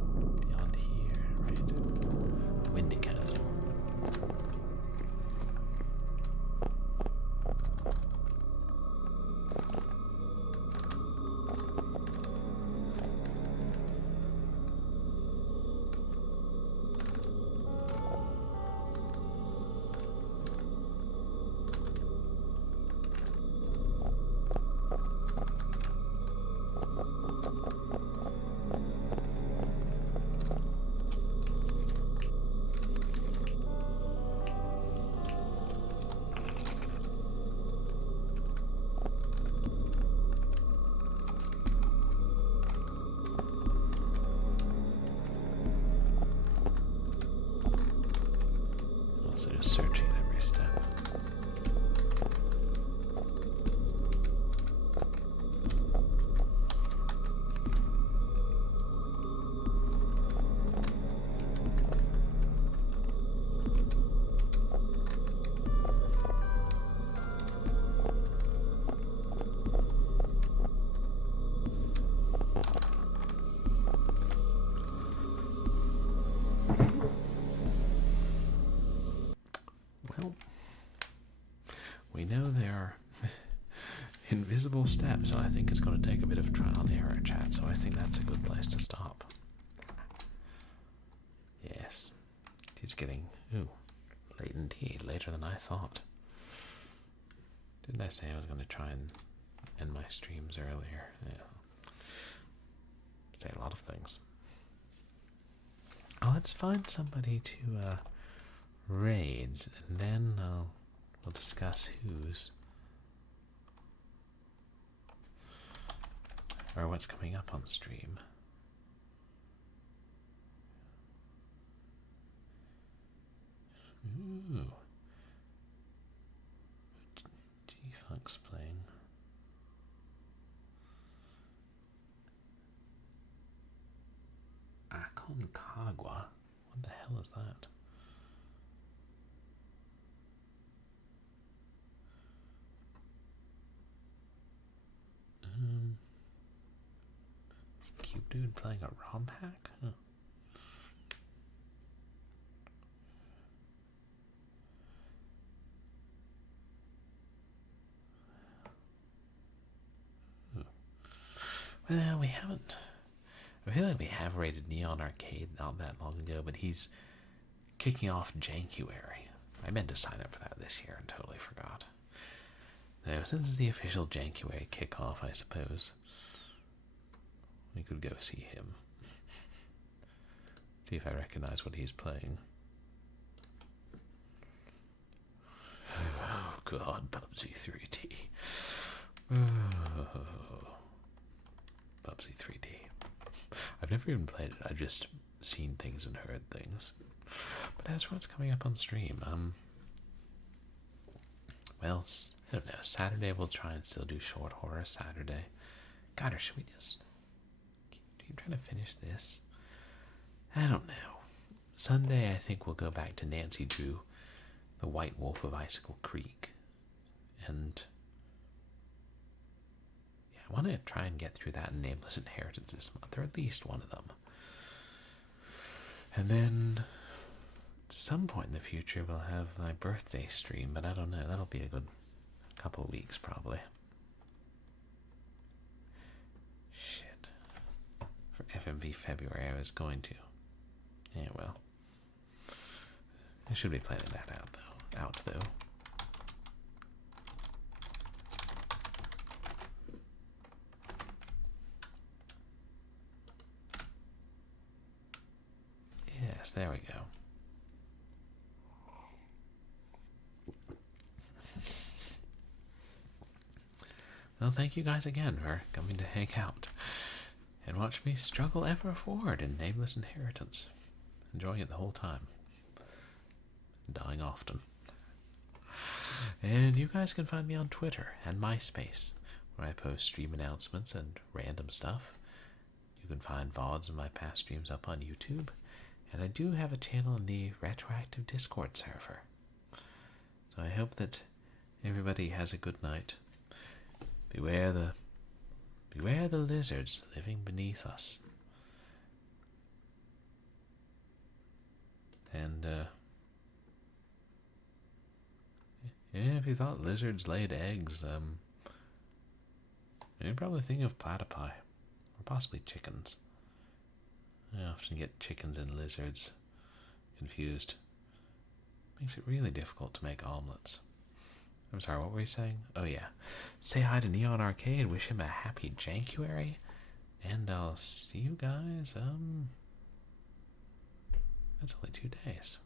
beyond here, right? Windy chasm. Also just searching at every step. Well, we know there are invisible steps, and I think it's going to take a bit of trial and error, chat, so I think that's a good place to stop. Yes. It's getting, late indeed, later than I thought. Didn't I say I was going to try and end my streams earlier? Yeah. Say a lot of things. Oh, let's find somebody to raid, and then we'll discuss who's or what's coming up on stream. Ooh. G-Funk's playing. Aconcagua? What the hell is that? Cute dude playing a ROM hack? Huh. Well, we haven't. I feel like we have rated Neon Arcade not that long ago, but he's kicking off Jankuary. I meant to sign up for that this year and totally forgot. Now, since it's the official Jankuary kickoff, I suppose we could go see him. See if I recognize what he's playing. Oh god, Bubsy 3D. Oh. Bubsy 3D. I've never even played it, I've just seen things and heard things. But as for what's coming up on stream, well, I don't know, Saturday we'll try and still do short horror Saturday. God, or should we just keep trying to finish this? I don't know. Sunday I think we'll go back to Nancy Drew, The White Wolf of Icicle Creek. And yeah, I want to try and get through that Nameless Inheritance this month, or at least one of them. And then at some point in the future we'll have my birthday stream, but I don't know, that'll be a good couple of weeks probably. Shit. For FMV February I was going to. Yeah, well. I should be planning that out though. Yes, there we go. Well, thank you guys again for coming to hang out and watch me struggle ever forward in Nameless Inheritance. Enjoying it the whole time. Dying often. And you guys can find me on Twitter and MySpace, where I post stream announcements and random stuff. You can find VODs of my past streams up on YouTube. And I do have a channel in the Retroactive Discord server. So I hope that everybody has a good night. Beware the lizards living beneath us. And yeah, if you thought lizards laid eggs, you'd probably think of platypi, or possibly chickens. I often get chickens and lizards confused. Makes it really difficult to make omelets. I'm sorry, what were you saying? Oh yeah. Say hi to Neon Arcade, wish him a happy Jankuary, and I'll see you guys, that's only 2 days.